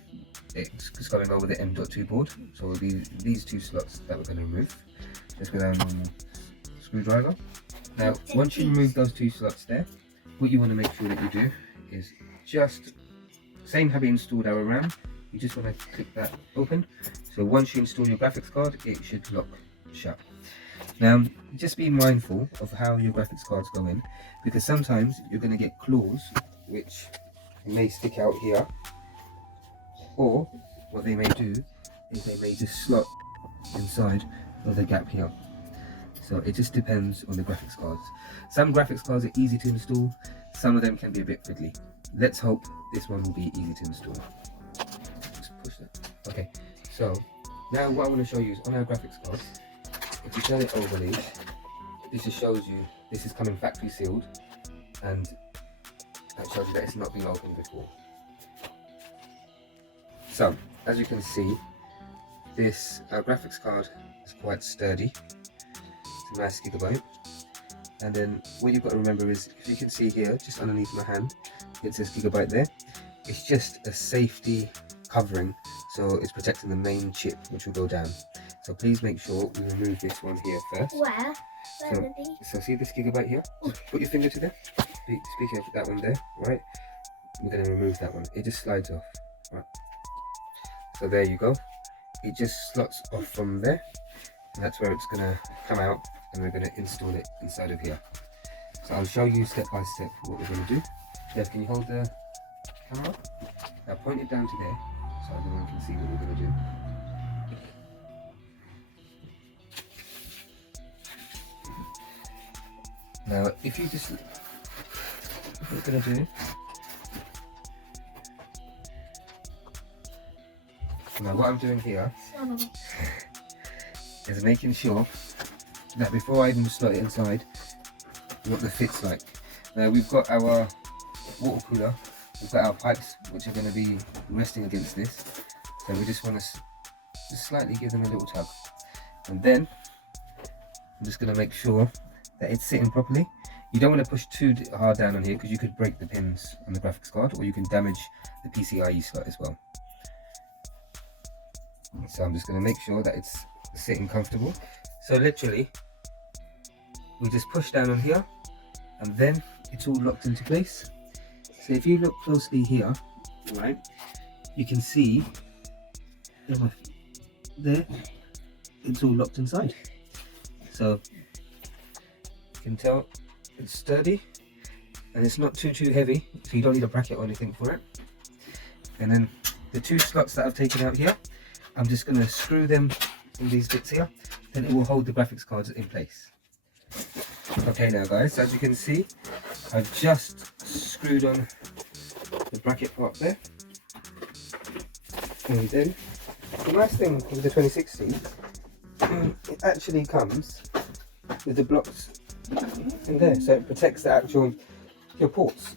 it's going over the M.2 board, so it will be these 2 slots that we're going to remove, just with our normal screwdriver. Now, once you remove those 2 slots there, what you want to make sure that you do is just, same how we installed our RAM, you just want to click that open. So once you install your graphics card, it should lock shut. Now, just be mindful of how your graphics cards go in, because sometimes you're going to get claws which may stick out here, or what they may do is they may just slot inside of the gap here. So it just depends on the graphics cards. Some graphics cards are easy to install, some of them can be a bit fiddly. Let's hope this one will be easy to install. Just push that. Okay, so now what I want to show you is on our graphics cards, if you turn it over these, this just shows you this is coming factory sealed, and that shows you that it's not been opened before. So, as you can see, this graphics card is quite sturdy. It's a nice GIGABYTE. And then what you've got to remember is, if you can see here, just underneath my hand, it says GIGABYTE there. It's just a safety covering, so it's protecting the main chip, which will go down. So please make sure we remove this one here first. Where? Where So see this GIGABYTE here? Just put your finger to there. Speaking of that one there, right? We're going to remove that one. It just slides off, right? So there you go. It just slots off from there, and that's where it's going to come out, and we're going to install it inside of here. So I'll show you step by step what we're going to do. Jeff, can you hold the camera? Now point it down to there, so everyone can see what we're going to do. Now, if you just, what we're going to do, now what I'm doing here is making sure that before I even slot it inside, what the fit's like. Now we've got our water cooler, we've got our pipes which are going to be resting against this, so we just want to just slightly give them a little tug, and then I'm just going to make sure that it's sitting properly. You don't want to push too hard down on here, because you could break the pins on the graphics card, or you can damage the PCIe slot as well. So I'm just going to make sure that it's sitting comfortable. So literally, we just push down on here, and then it's all locked into place. So if you look closely here, right, you can see there, it's all locked inside. So you can tell it's sturdy, and it's not too heavy, so you don't need a bracket or anything for it. And then the 2 slots that I've taken out here, I'm just going to screw them in these bits here, then it will hold the graphics cards in place. Okay now guys, as you can see, I've just screwed on the bracket part there. And then, the nice thing with the 2060, it actually comes with the blocks in there, so it protects the actual, your ports.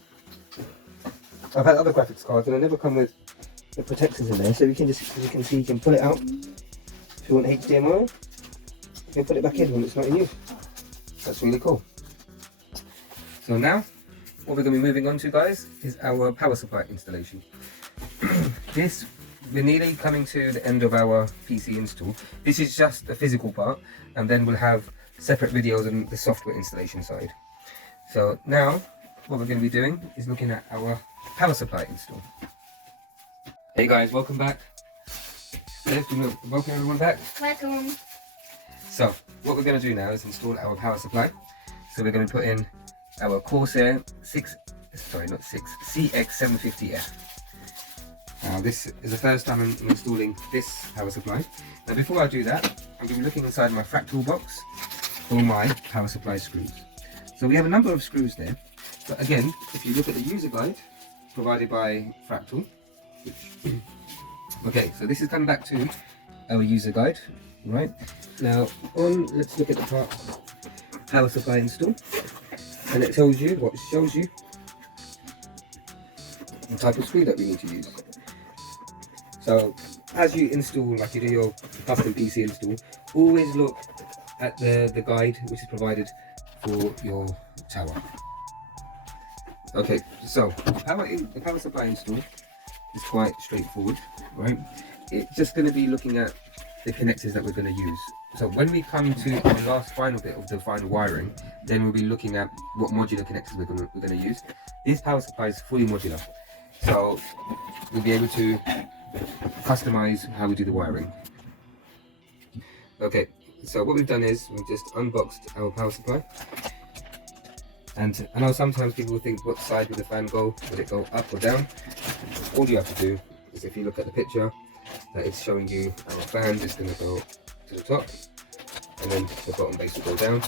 I've had other graphics cards and they never come with the protectors in there, so you can just, as you can see, you can pull it out. If you want HDMI, you can put it back in when it's not in use. That's really cool. So now, what we're going to be moving on to, guys, is our power supply installation. We're nearly coming to the end of our PC install. This is just the physical part, and then we'll have separate videos on the software installation side. So now, what we're going to be doing is looking at our power supply install. Hey guys, welcome back. Welcome everyone back. Welcome. So what we're going to do now is install our power supply. So we're going to put in our Corsair CX750F. Now this is the first time I'm installing this power supply. Now before I do that, I'm going to be looking inside my Fractal box for my power supply screws. So we have a number of screws there, but again, if you look at the user guide provided by Fractal, okay, so this is coming back to our user guide, right? Now let's look at the part power supply install, and it tells you, what shows you the type of screw that we need to use. So as you install, like you do your custom PC install, always look at the guide which is provided for your tower. Okay, so the power supply install is quite straightforward, right? It's just going to be looking at the connectors that we're going to use. So when we come to the last final bit of the final wiring, then we'll be looking at what modular connectors we're going to use. This power supply is fully modular, so we'll be able to customize how we do the wiring. Okay, so what we've done is we've just unboxed our power supply, and I know sometimes people will think, what side will the fan go? Would it go up or down? All you have to do is, if you look at the picture, that it's showing you our fan is going to go to the top, and then the bottom base will go down,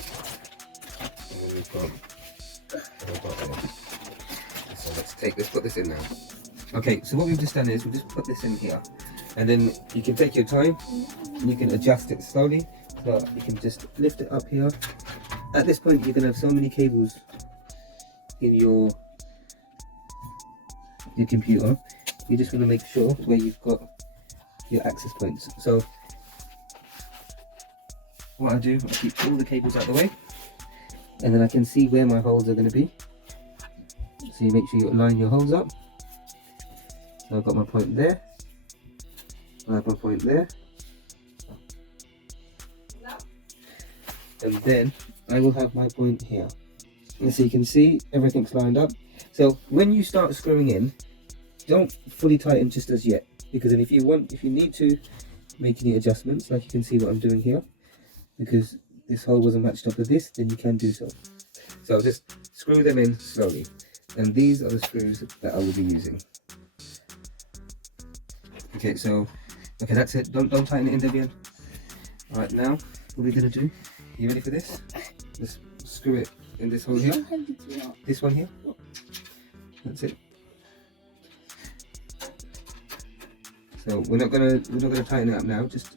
and then we've got our bottom. So let's put this in now. Okay, so what we've just done is we've just put this in here, and then you can take your time and you can adjust it slowly, but you can just lift it up here. At this point you're going to have so many cables in your computer, you just want to make sure where you've got your access points. So what I do, I keep all the cables out of the way, and then I can see where my holes are going to be. So you make sure you line your holes up. So I've got my point there, I have my point there, and then I will have my point here. And so you can see everything's lined up. So when you start screwing in, don't fully tighten just as yet, because then if you need to make any adjustments, like you can see what I'm doing here, because this hole wasn't matched up with this, then you can do so. So just screw them in slowly, and these are the screws that I will be using. Okay, so that's it. Don't tighten it in, Debian. All right, now what we're gonna do? You ready for this? Let's screw it in this hole here. This one here. That's it. So we're not gonna tighten it up now. Just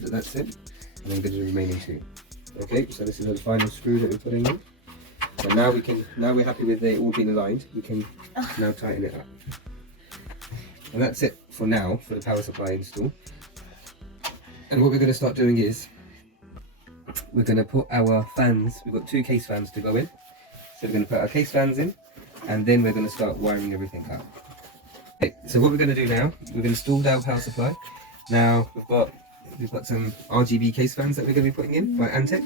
that's it. And then we're gonna do the remaining two. Okay, so this is the final screw that we're putting in. And now we're happy with it all being aligned. We can now tighten it up. And that's it for now for the power supply install. And what we're going to start doing is we're going to put our fans. We've got 2 case fans to go in. So we're going to put our case fans in, and then we're going to start wiring everything up. Okay, so what we're going to do now, we've installed our power supply. Now we've got some RGB case fans that we're going to be putting in by Antec.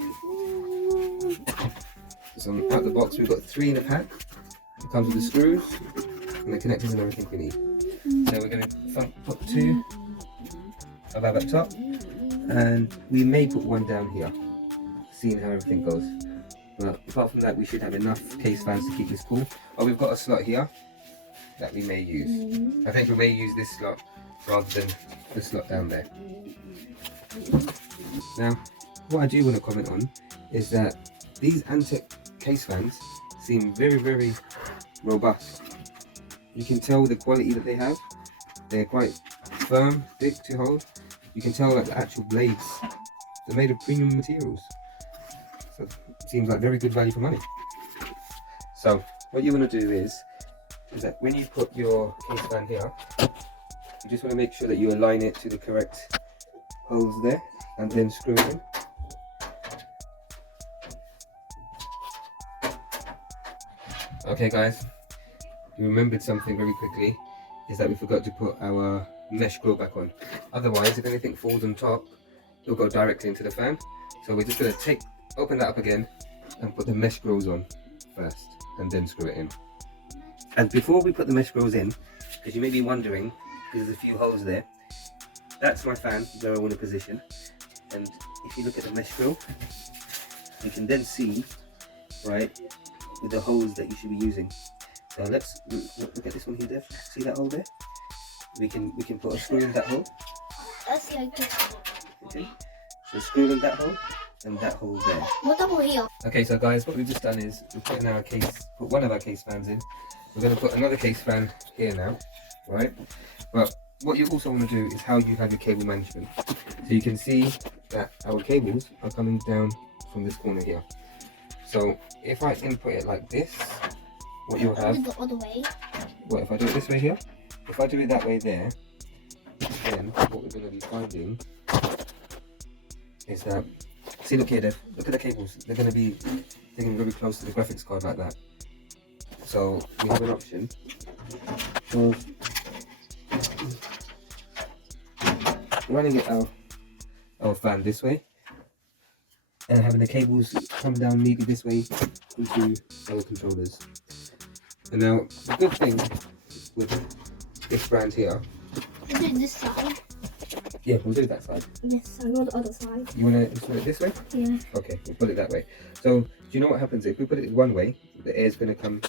So out the box we've got 3 in a pack. It comes with the screws and the connectors and everything we need. So we're going to put 2 above at top, and we may put 1 down here, seeing how everything goes. But apart from that, we should have enough case fans to keep us cool. Oh, we've got a slot here that we may use. I think we may use this slot rather than the slot down there. Now, what I do want to comment on is that these Antec case fans seem very, very robust. You can tell the quality that they have. They're quite firm, thick to hold. You can tell that the actual blades, they're made of premium materials. So it seems like very good value for money. So what you want to do is that when you put your case fan here, you just want to make sure that you align it to the correct holes there, and then screw it in. Okay guys, we remembered something very quickly, is that we forgot to put our mesh grill back on. Otherwise, if anything falls on top, it'll go directly into the fan. So we're just going to open that up again and put the mesh grills on first, and then screw it in. And before we put the mesh grills in, because you may be wondering, because there's a few holes there, that's my fan where I want to position. and if you look at the mesh fill, you can then see, right, with the holes that you should be using. So let's look at this one here, Dev. See that hole there? We can put a screw in that hole. That's like this. Okay. So screw in that hole and that hole there. What about here? Okay, so guys, what we've just done is we've put one of our case fans in. We're going to put another case fan here now, right? But what you also want to do is how you have your cable management. So you can see that our cables are coming down from this corner here. So if I input it like this, what you'll have, The other way. what if I do it this way here? If I do it that way there, then what we're going to be finding is that, see, look here, Dev, look at the cables. They're going to be very close to the graphics card like that. So we have an option of running it our fan this way and having the cables come down neatly this way into our controllers. And now the good thing with this brand here, Is it this side? yeah, we'll do that side. This side or the other side? You want to install it this way? Yeah. Okay, we'll put it that way. So do you know what happens if we put it one way? The air is going to come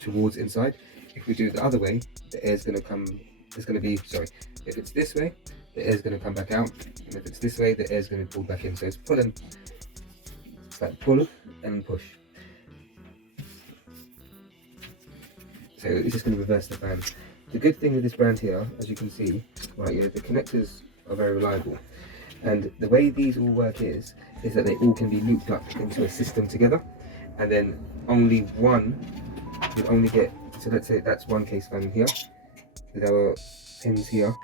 towards inside. If we do it the other way, the air is going to come. It's going to be, sorry. If it's this way, the air is going to come back out, and if it's this way, the air is going to pull back in. So it's pull and, it's like pull and push. So it's just going to reverse the fan. The good thing with this brand here, as you can see, right here, the connectors are very reliable. And the way these all work is that they all can be looped up into a system together, and then only one will only get, so let's say that's one case fan here, with our pins here.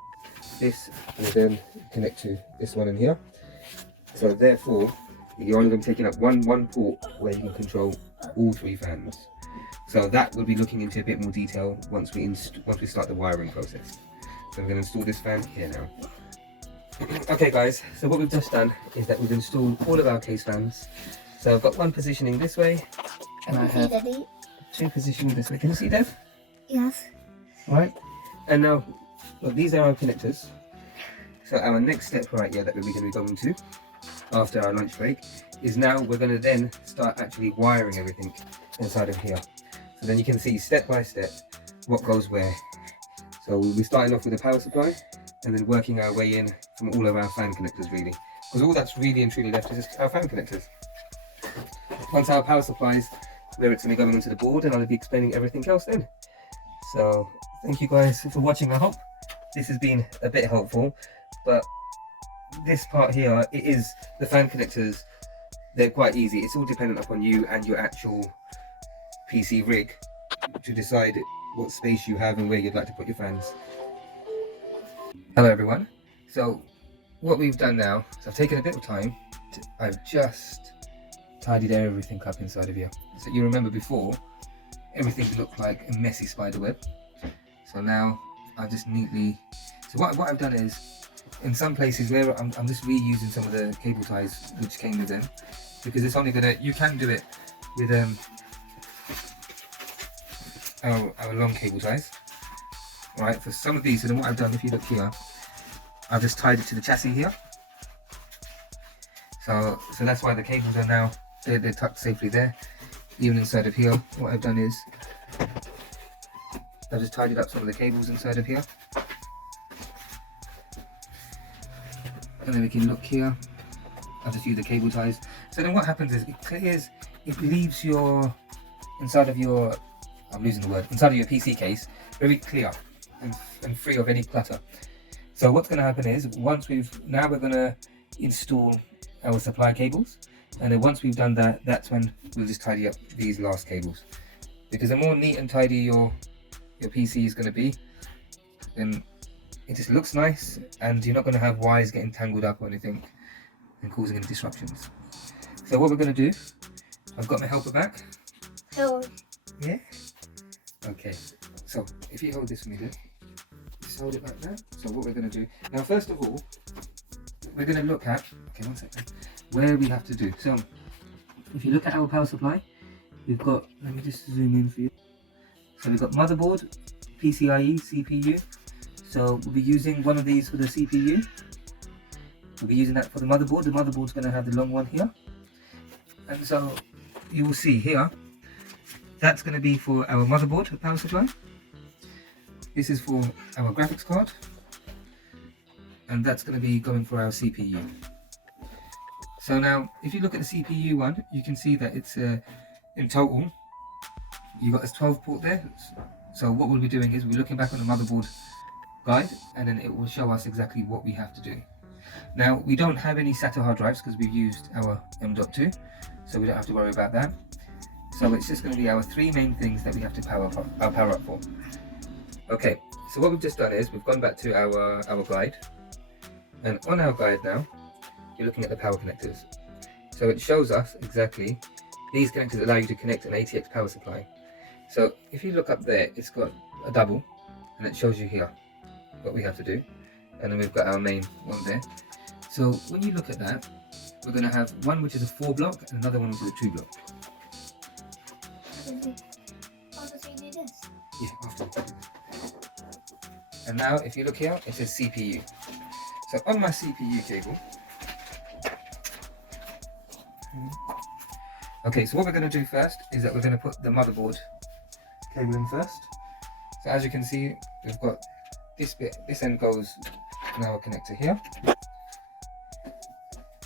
This will then connect to this one in here. So therefore, you're only going to be taking up one port where you can control all three fans. So that we'll be looking into a bit more detail once we start the wiring process. So we're going to install this fan here now. Okay guys, so what we've just done is that we've installed all of our case fans. So I've got one positioning this way, and I have two positioning this way. Can you see, Dev? Yes. Right. And now, look, these are our connectors. So our next step right here that we're going to be going to after our lunch break is now we're going to then start actually wiring everything inside of here. So then you can see step by step what goes where. So we'll be starting off with the power supply and then working our way in from all of our fan connectors really. Because all that's really and truly left is just our fan connectors. Once our power supplies, where it's going to be going onto the board, and I'll be explaining everything else then. So thank you guys for watching. I hope this has been a bit helpful, but this part here, it is the fan connectors. They're quite easy. It's all dependent upon you and your actual PC rig to decide what space you have and where you'd like to put your fans. Hello everyone. So what we've done now is I've taken a bit of time. I've just tidied everything up inside of here. So you remember before, everything looked like a messy spider web. So now I just neatly, so what I've done is, in some places where I'm just reusing some of the cable ties which came with them, because it's only gonna, you can do it with our long cable ties, right? For some of these, so then what I've done, if you look here, I've just tied it to the chassis here. So that's why the cables are now, they're tucked safely there. Even inside of here, what I've done is I've just tidied up some of the cables inside of here. And then we can look here. I've just used the cable ties. So then what happens is it clears, it leaves your, inside of your, I'm losing the word, inside of your PC case, very clear and free of any clutter. So what's going to happen is, now we're going to install our supply cables. And then once we've done that, that's when we'll just tidy up these last cables. Because the more neat and tidy your PC is going to be, then it just looks nice, and you're not going to have wires getting tangled up or anything and causing any disruptions. So what we're going to do, I've got my helper back. Oh. Yeah? Okay. So if you hold this for me then, just hold it like that. So what we're going to do, now first of all, we're going to look at, okay, one second, where we have to do. So if you look at our power supply, we've got, let me just zoom in for you. So we've got motherboard, PCIe, CPU. So we'll be using one of these for the CPU. we'll be using that for the motherboard. The motherboard's going to have the long one here. And so you will see here, that's going to be for our motherboard power supply. This is for our graphics card. And that's going to be going for our CPU. So now, if you look at the CPU one, you can see that it's in total, you've got this 12 port there. So what we'll be doing is we're looking back on the motherboard guide, and then it will show us exactly what we have to do. Now, we don't have any SATA hard drives because we've used our M.2, so we don't have to worry about that. So it's just going to be our 3 main things that we have to power up for. Okay, so what we've just done is we've gone back to our guide, and on our guide now, you're looking at the power connectors. So it shows us exactly, these connectors allow you to connect an ATX power supply. So if you look up there, it's got a double, and it shows you here what we have to do. And then we've got our main one there. So when you look at that, we're going to have one which is a 4 block, and another one which is a 2 block. How does he do this? Yeah, after. And now if you look here, it says CPU. So on my CPU cable, okay, so what we're going to do first is that we're going to put the motherboard cable in first. So as you can see, we've got this bit, this end goes in our connector here,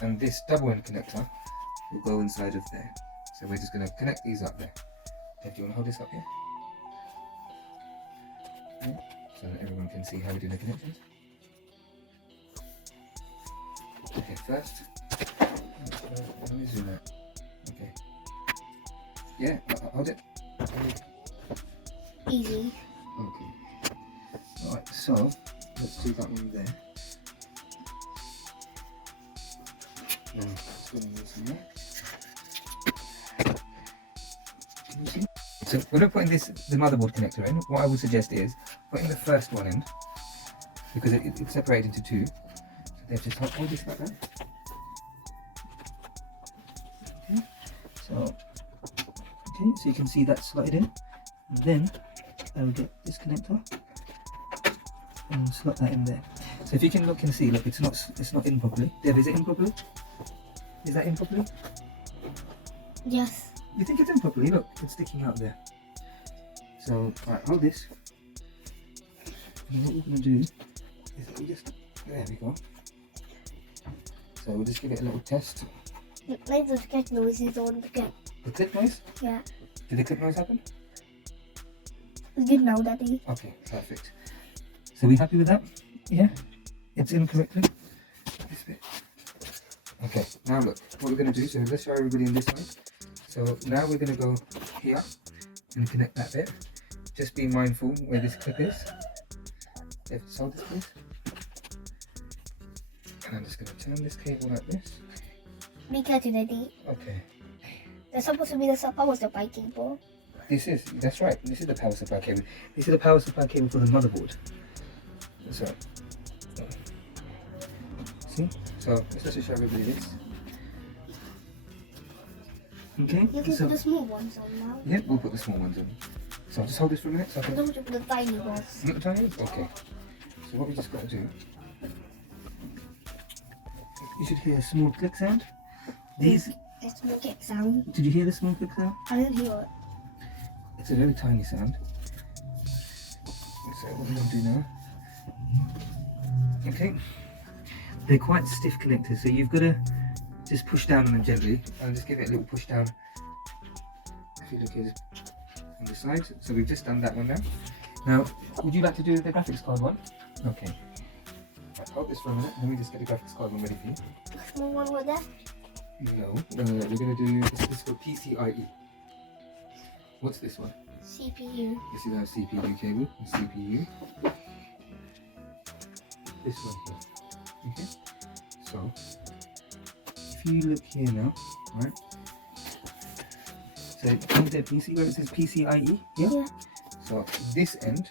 and this double end connector will go inside of there. So we're just going to connect these up there. Okay, do you want to hold this up here? Okay, so that everyone can see how we do the connections. Okay, first, let me zoom out. Okay. Yeah, hold it. Easy. Okay. Alright, so let's do that one there. Now, putting this in there. Can you see? So when we're putting the motherboard connector in, what I would suggest is putting the first one in, because it's separated into 2. So they've just hold this like that. Okay. So you can see that slotted in. And then I will get this connector and slot that in there. So if you can look and see, look, it's not in properly. Dev, is it in properly? Is that in properly? Yes. You think it's in properly? Look, it's sticking out there. So, alright, hold this. And what we're going to do is that we just, there we go. So we'll just give it a little test. Make the click noises on again. The click noise? Yeah. Did the click noise happen? It's good now, Daddy. Okay, perfect. So we happy with that? Yeah? It's in correctly? This bit. Okay, now look, what we're going to do, so let's show everybody on this side. So now we're going to go here and connect that bit. Just be mindful where this clip is. Let's hold this please. And I'm just going to turn this cable like this. Be careful, Daddy. Okay. There's supposed to be the power supply cable. That's right, this is the power supply cable. This is the power supply cable for the motherboard. So, see? So, let's just show everybody this. Okay? You can So, put the small ones on now. yeah, we'll put the small ones on. So, just hold this for a minute. So I can... Don't you put the tiny ones? Not tiny? Okay. So what we just got to do, you should hear a small click sound. These, It's the kick sound. did you hear the small click sound? I didn't hear it. It's a very tiny sound. So what we're going to do now, okay, they're quite stiff connectors, so you've got to just push down on them gently and just give it a little push down. If you look here on the side, so we've just done that one now. Now, would you like to do the graphics card one? Okay. Right, hold this for a minute, let me just get the graphics card one ready for you. Small one with that? No, we're going to do, this is called PCIe. What's this one? CPU. This is our CPU cable, the CPU. This one here. Okay? So, if you look here now, right? So, on the PC where it says PCIe, yeah? So, this end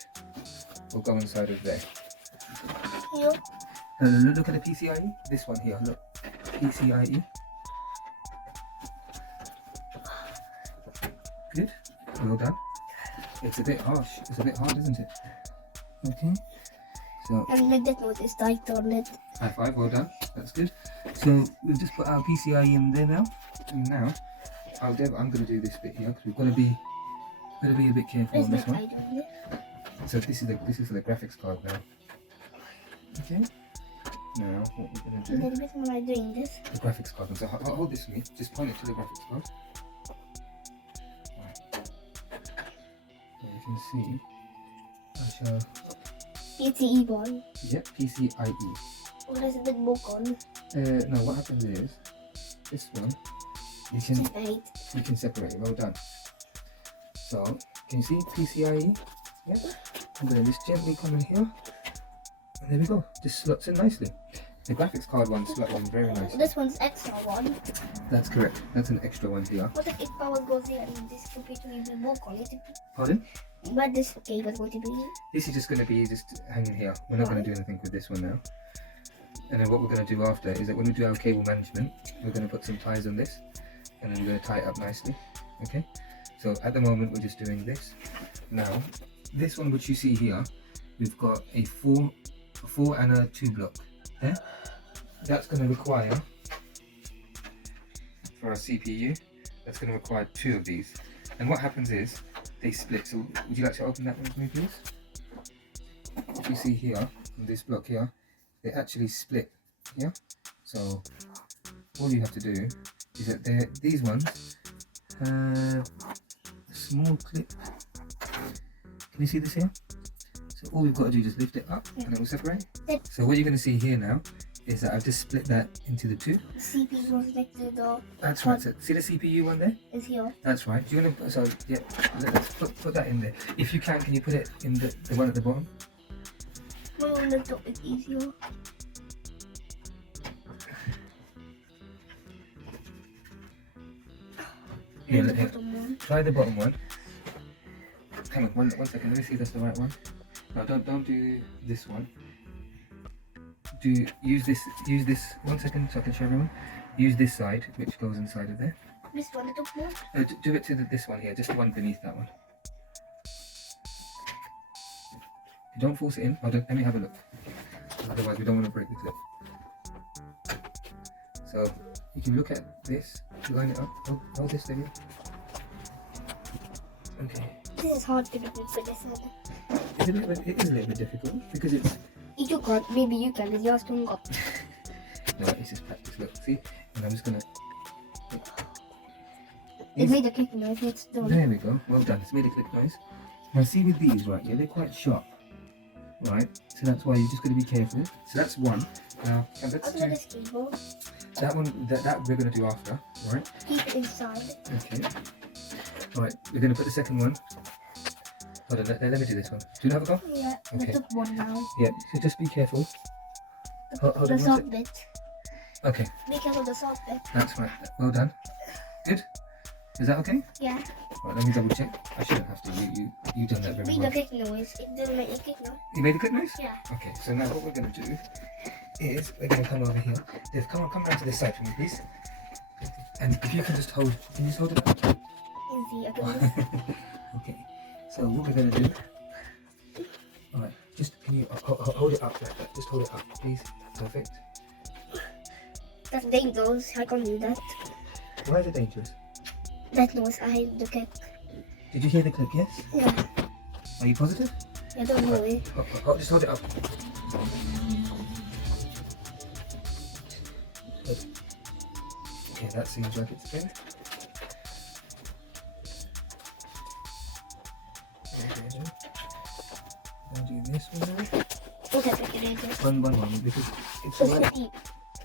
will go inside of there. Here. Look at the PCIe, this one here, look. PCIe. Good, well done. It's a bit harsh, it's a bit hard, isn't it? Okay, so And make that noise is tight on it. high five, well done. That's good. So we've just put our PCIe in there now, and now I'm going to do this bit here because we've got to be a bit careful on this one. So this is for the graphics card now. Okay. Now what we're going to do? And then when I'm doing this. The graphics card. So hold this for me. Just point it to the graphics card. You can see. I shall. PCE one. Yep, PCIe. What is the book on? No, what happens is this one you can separate it. Well done. So can you see PCIe? Yeah. I'm going to just gently come in here, and there we go. Just slots in nicely. The graphics card one slots in very nicely. This one's extra one. That's correct. That's an extra one here. What if power goes here and this computer will be more quality? Pardon? But this cable is going to be. This is just going to be just hanging here. We're not going to do anything with this one now. And then what we're going to do after is that when we do our cable management, we're going to put some ties on this, and then we're going to tie it up nicely. Okay. So at the moment we're just doing this. Now, this one which you see here, we've got a 4 and a 2 block. Okay. That's going to require, for our CPU, that's going to require 2 of these. And what happens is they split. So would you like to open that one for me, please? If you see here on this block here, they actually split. Yeah. So all you have to do is that these ones have a small clip. Can you see this here? So all we've got to do is just lift it up and it will separate. So what you're going to see here now is that I've just split that into the 2. The CPU goes next to the. That's right. So see the CPU one there? Is here. That's right. Do you want to? So yeah, let's put that in there. If you can you put it in the one at the bottom? Well, on the top is easier. Yeah, The bottom one. try the bottom one. Hang on, one second. Let me see if that's the right one. No, don't do this one. Use this. 1 second, so I can show everyone. Use this side, which goes inside of there. This one, the top one. Do it to this one here, just the one beneath that one. Don't force it in. Let me have a look. Otherwise, we don't want to break the clip. So you can look at this, line it up. Hold this, David. Okay. This is hard to do with this one. It is a little bit difficult because it's. You can't. Maybe you can. It's yours stronger. No, it's just practice. Look, see, and I'm just gonna. It made a click noise. It's done. There we go. Well done. It's made a click noise. Now see with these, right? Yeah, they're quite sharp, right? So that's why you just got to be careful. So that's one. Now let's do this cable. that one. That we're gonna do after, right? Keep it inside. Okay. All right. We're gonna put the second one. Hold on. Let me do this one. Do you have a go? Yeah. Okay. The top one now. Yeah. So just be careful. Hold The on. soft bit. Okay. Be careful the soft bit. That's right. Well done. Good. Is that okay? Yeah. Right, let me double check. I shouldn't have to. You done that very Made well. a click noise. It didn't make a click noise. You made a click noise? Yeah. Okay, so now what we're going to do is we're going to come over here. Dev, come around to this side for me, please. And if you can just hold, can you just hold it up? Easy. Okay. Okay. So what we're going to do. All right. Just can you hold it up like that? Just hold it up, please. Perfect. That's dangerous. I can't do that. Why is it dangerous? That noise. I hate the click. Did you hear the click? Yes. Yeah. Are you positive? I don't know it. Just hold it up. Okay, that seems like it's been. I'll do this one now. What happened to it? One, because it's So right. deep.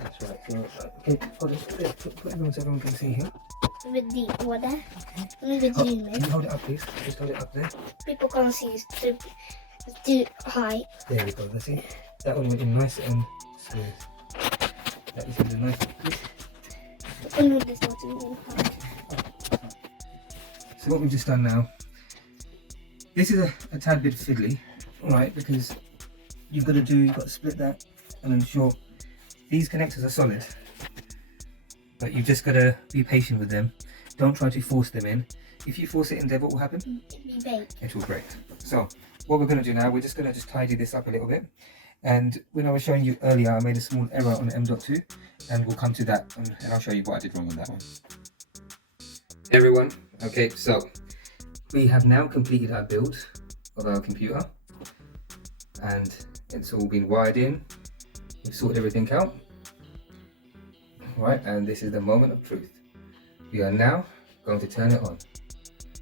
That's right. So, okay, hold it. Put everyone so everyone can see here. With deep. What that? Okay. Only the Can G, you hold it up, please? Just hold it up there. People can't see. It's too high. There we go. Let's see. That one went in nice and smooth. That is in nice. Only this one's too high. So what we've just done now, this is a tad bit fiddly, right? Because you've got to split that and ensure these connectors are solid, but you've just got to be patient with them. Don't try to force them in. If you force it in there, what will happen? It'll be baked. It will break. So what we're going to do now, we're just going to tidy this up a little bit, And when I was showing you earlier, I made a small error on M.2, and we'll come to that, and I'll show you what I did wrong on that one. Hey everyone, okay, so we have now completed our build of our computer, and it's all been wired in. We've sorted everything out. Right, and this is the moment of truth. We are now going to turn it on.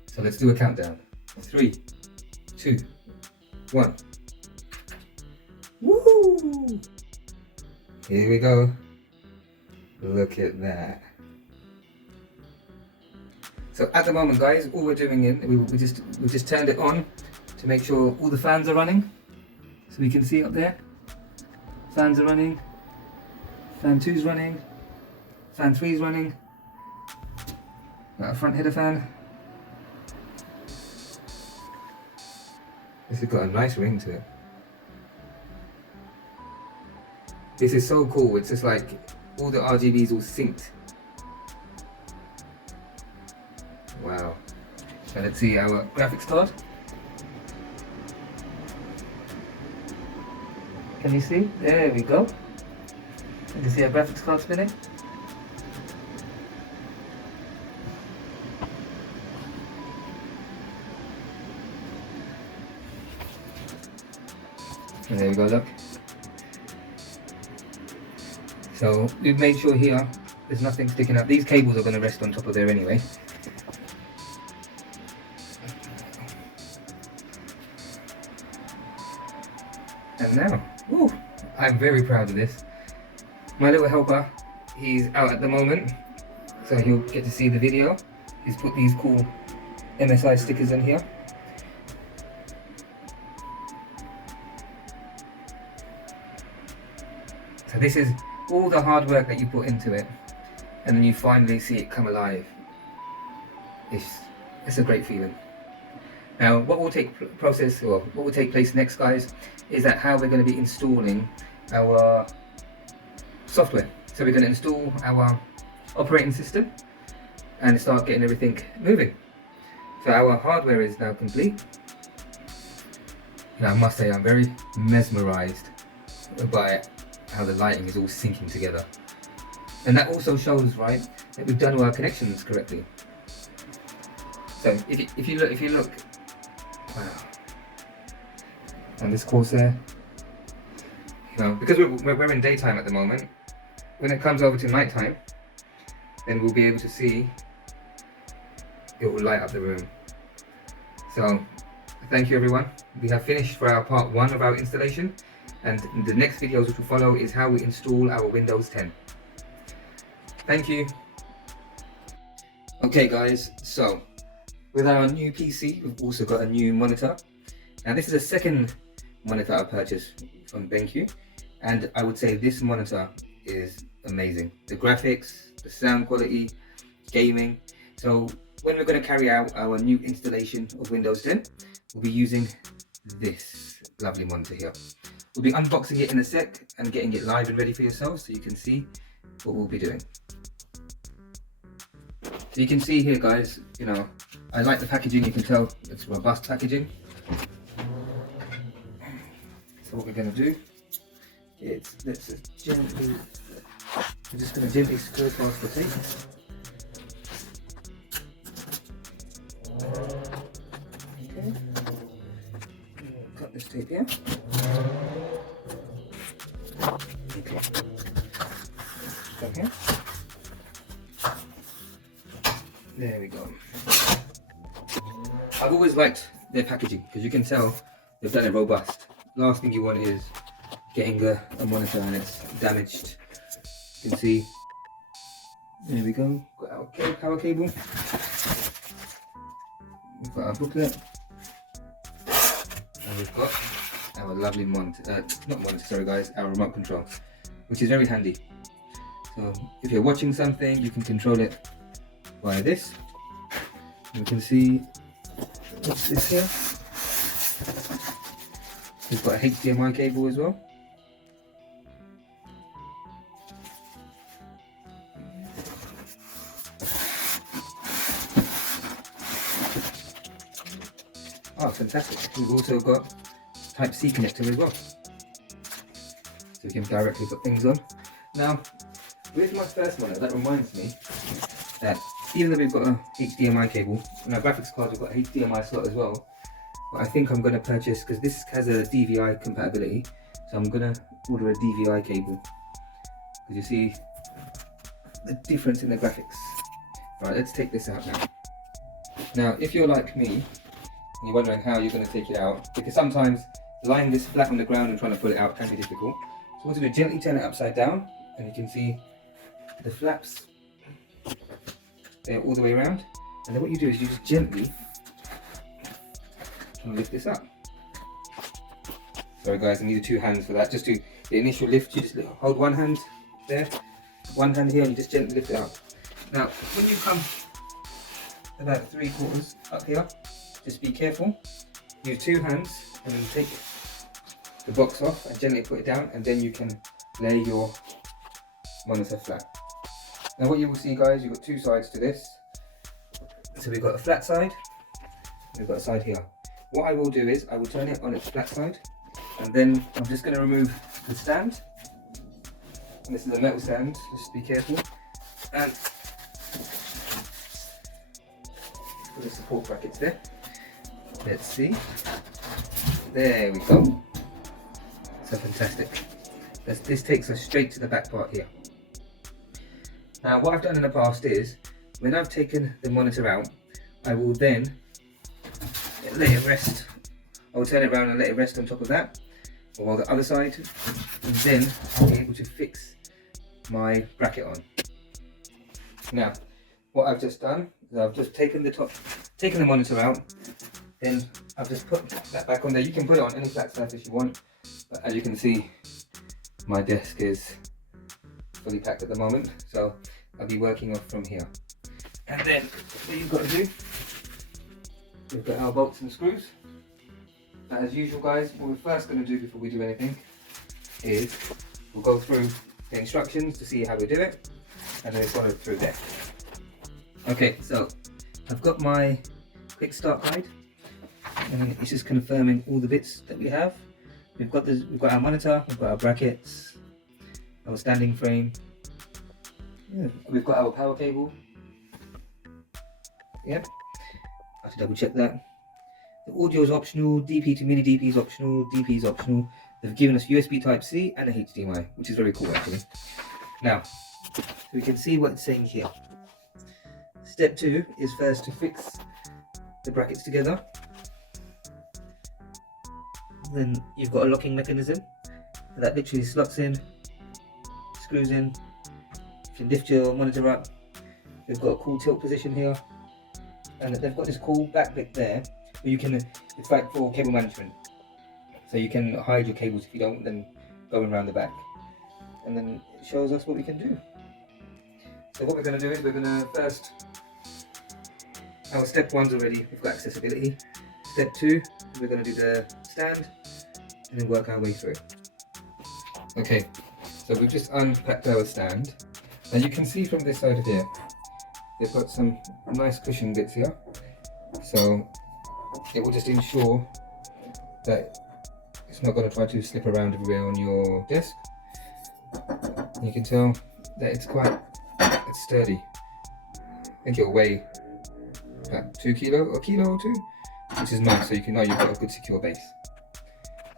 So let's do a countdown. 3, 2, 1. Woo! Here we go. Look at that. So at the moment, guys, all we're doing is we just turned it on to make sure all the fans are running. So we can see up there. Fans are running. Fan 2's running. Fan 3's running. Got a front header fan. This has got a nice ring to it. This is so cool. It's just like all the RGBs all synced. Wow. So let's see our graphics card. Can you see? There we go. You can see our graphics card spinning. And there we go, look. So we've made sure here there's nothing sticking up. These cables are going to rest on top of there anyway. And now, ooh, I'm very proud of this. My little helper, he's out at the moment, so he'll get to see the video. He's put these cool MSI stickers in here. So this is all the hard work that you put into it, and then you finally see it come alive. It's a great feeling. Now, what will take place next, guys, is that how we're going to be installing our software. So we're going to install our operating system and start getting everything moving. So our hardware is now complete. And I must say, I'm very mesmerized by how the lighting is all syncing together. And that also shows, right, that we've done all our connections correctly. So if you look, wow. And this Corsair, you know, because we're in daytime at the moment, when it comes over to nighttime, then we'll be able to see it will light up the room. So thank you everyone. We have finished for our part 1 of our installation, and the next videos which will follow is how we install our Windows 10. Thank you. Okay guys, so with our new PC, we've also got a new monitor. Now this is a second monitor I purchased from BENQ, and I would say this monitor is amazing. The graphics, the sound quality, gaming. So when we're going to carry out our new installation of Windows 10, we'll be using this lovely monitor here. We'll be unboxing it in a sec and getting it live and ready for yourselves so you can see what we'll be doing. So you can see here guys, you know, I like the packaging. You can tell it's robust packaging. So what we're going to do is we're just going to gently screw past the tape. Okay. Cut this tape here. Okay. Come here. There we go. I've always liked their packaging because you can tell they've done it robust. Last thing you want is getting a monitor and it's damaged. You can see. There we go. Got our power cable. We've got our booklet. And we've got our lovely our remote control, which is very handy. So if you're watching something, you can control it via this. You can see what's this here. We've got a HDMI cable as well. Oh, fantastic. We've also got Type-C connector as well. we can directly put things on. Now, with my first monitor, that reminds me that even though we've got a HDMI cable, and our graphics card we've got a HDMI slot as well, but I think I'm going to purchase, because this has a DVI compatibility, so I'm going to order a DVI cable, because you see the difference in the graphics. Right, let's take this out now. Now, if you're like me, and you're wondering how you're going to take it out, because sometimes lying this flat on the ground and trying to pull it out can be difficult. So what to do, gently turn it upside down, and you can see the flaps, they're all the way around. And then what you do is you just gently lift this up. Sorry guys, I need 2 hands for that. Just to the initial lift, you just hold one hand there, one hand here, and you just gently lift it up. Now, when you come about 3/4 up here, just be careful. Use 2 hands and then take the box off and gently put it down, and then you can lay your monitor flat. Now what you will see guys, you've got 2 sides to this. So we've got a flat side, we've got a side here. What I will do is, I will turn it on its flat side, and then I'm just going to remove the stand. And this is a metal stand, just be careful. And put the support brackets there. Let's see. There we go. So fantastic. This takes us straight to the back part here. Now what I've done in the past is, when I've taken the monitor out, I will then let it rest. I will turn it around and let it rest on top of that, or the other side, and then I'll be able to fix my bracket on. Now, what I've just done is I've just taken the monitor out, then I've just put that back on there. You can put it on any flat surface you want, but as you can see, my desk is fully packed at the moment, so I'll be working off from here. And then what you've got to do, we've got our bolts and screws. Now, as usual guys, what we're first going to do before we do anything is we'll go through the instructions to see how we do it, and then follow through there. Okay, so I've got my quick start guide, and it's just confirming all the bits that we have. We've got our monitor, we've got our brackets, our standing frame, we've got our power cable. Yep, I have to double check that. The audio is optional, DP to mini DP is optional, DP is optional. They've given us USB Type-C and a HDMI, which is very cool actually. Now, so we can see what it's saying here. Step 2 is first to fix the brackets together. Then you've got a locking mechanism that literally slots in, screws in. You can lift your monitor up. We've got a cool tilt position here, and they've got this cool back bit there where you can, it's like for cable management, so you can hide your cables if you don't want them going around the back. And then it shows us what we can do. So what we're going to do is we're going to first, our step 1's already, we've got accessibility. Step 2, we're going to do the stand and then work our way through. Okay, so we've just unpacked our stand. Now you can see from this side of here, they've got some nice cushion bits here. So it will just ensure that it's not going to try to slip around everywhere on your desk. You can tell that it's sturdy. I think it'll weigh about 2 kilo, a kilo or 2, which is nice, so you can know you've got a good secure base.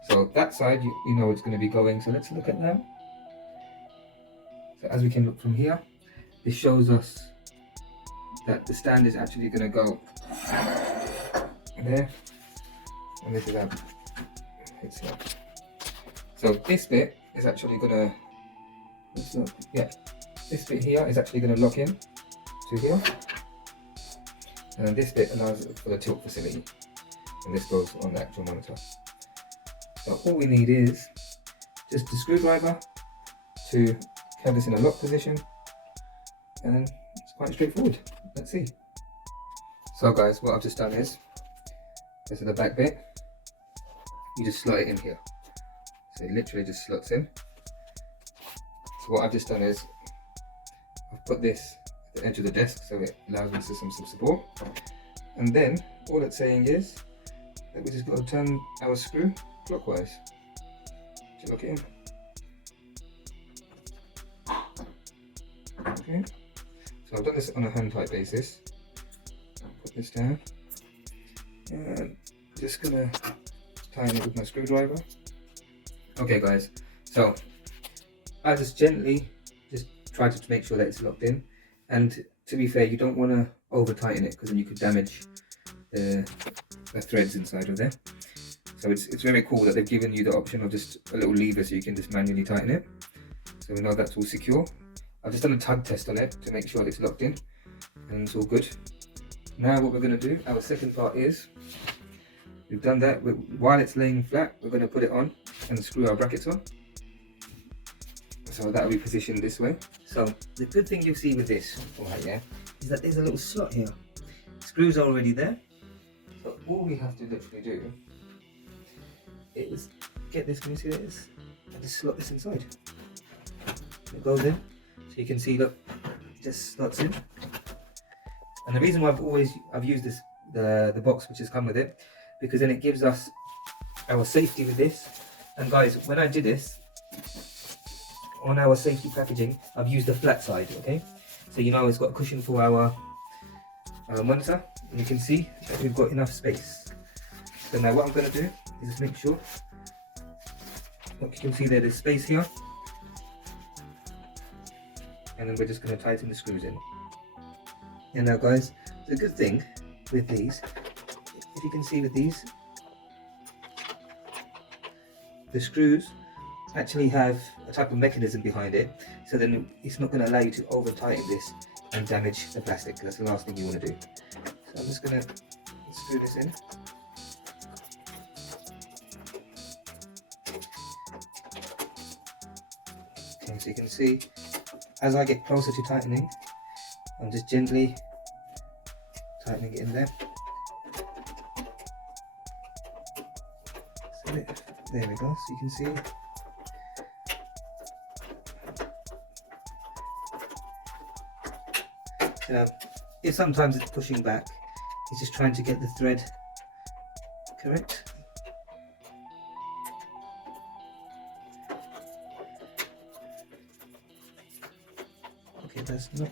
So that side, you know it's going to be going, so let's look at that. So as we can look from here, this shows us that the stand is actually going to go there, and this is how it's here. So this bit is actually going to, this bit here is actually going to lock in to here, and then this bit allows for the tilt facility, and this goes on the actual monitor. So all we need is just a screwdriver to have this in a lock position, and then it's quite straightforward. Let's see. So guys, what I've just done is, this is the back bit, you just slot it in here. So it literally just slots in. So what I've just done is, I've put this at the edge of the desk so it allows me some support. And then, all it's saying is, that we just got to turn our screw clockwise to lock it in. Okay, so I've done this on a hand tight basis. I'll put this down and just gonna tighten it with my screwdriver. Okay guys, so I just gently just try to make sure that it's locked in, and to be fair, you don't want to over tighten it because then you could damage the threads inside of there. So it's very cool that they've given you the option of just a little lever so you can just manually tighten it. So we know that's all secure. I've just done a tug test on it to make sure it's locked in and it's all good. Now what we're going to do, our second part is, we've done that, while it's laying flat, we're going to put it on and screw our brackets on. So that will be positioned this way. So the good thing you'll see with this, right here, is that there's a little slot here. Screws are already there. So all we have to literally do is get this, can you see this? And just slot this inside. It goes in. So you can see, look, it just slots in. And the reason why I've used this, the box which has come with it, because then it gives us our safety with this. And guys, when I did this, on our safety packaging, I've used the flat side, okay? So you know it's got a cushion for our monitor, and you can see that we've got enough space. So now what I'm going to do is just make sure, look, you can see there's space here, and then we're just going to tighten the screws in. And now guys, the good thing with these, if you can see with these, the screws actually have a type of mechanism behind it, so then it's not going to allow you to over tighten this and damage the plastic. That's the last thing you want to do. So I'm just going to screw this in. Okay, so you can see as I get closer to tightening, I'm just gently tightening it in there. So there we go, so you can see. If sometimes it's pushing back, it's just trying to get the thread correct. Okay, that's not.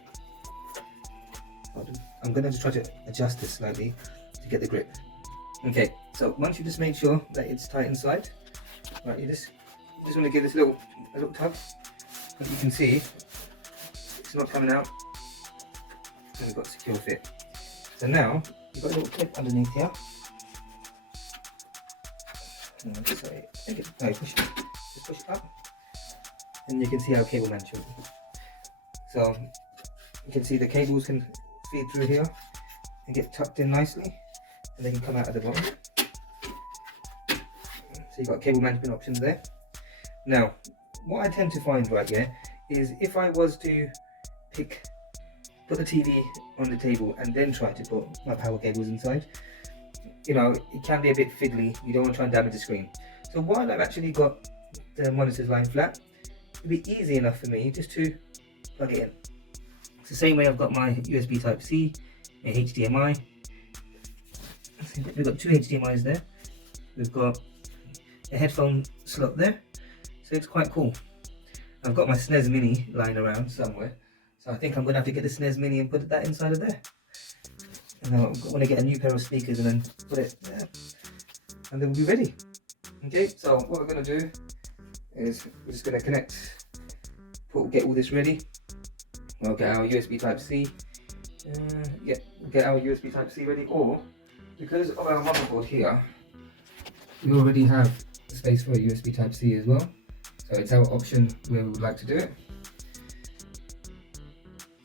I'm going to just try to adjust this slightly to get the grip. Okay, so once you just make sure that it's tight inside, right, you just want to give this a little tug. As you can see, it's not coming out. And we've got a secure fit. So now you've got a little clip underneath here. Sorry, push it. Just push it up, and you can see our cable management. So you can see the cables can feed through here and get tucked in nicely, and they can come out at the bottom. So you've got cable management options there. Now, what I tend to find right here is if I was to put the TV on the table and then try to put my power cables inside, you know, it can be a bit fiddly. You don't want to try and damage the screen. So while I've actually got the monitors lying flat, it'd be easy enough for me just to plug it in. It's the same way I've got my USB Type-C, a HDMI. We've got two HDMIs there. We've got a headphone slot there. So it's quite cool. I've got my SNES Mini lying around somewhere. So I think I'm going to have to get the SNES Mini and put that inside of there. And now I'm going to get a new pair of speakers and then put it there. And then we'll be ready. Okay, so what we're going to do is we're just going to connect, get all this ready. We'll get our USB Type-C. We'll get our USB Type-C ready, or because of our motherboard here, we already have space for a USB Type-C as well. So it's our option where we would like to do it.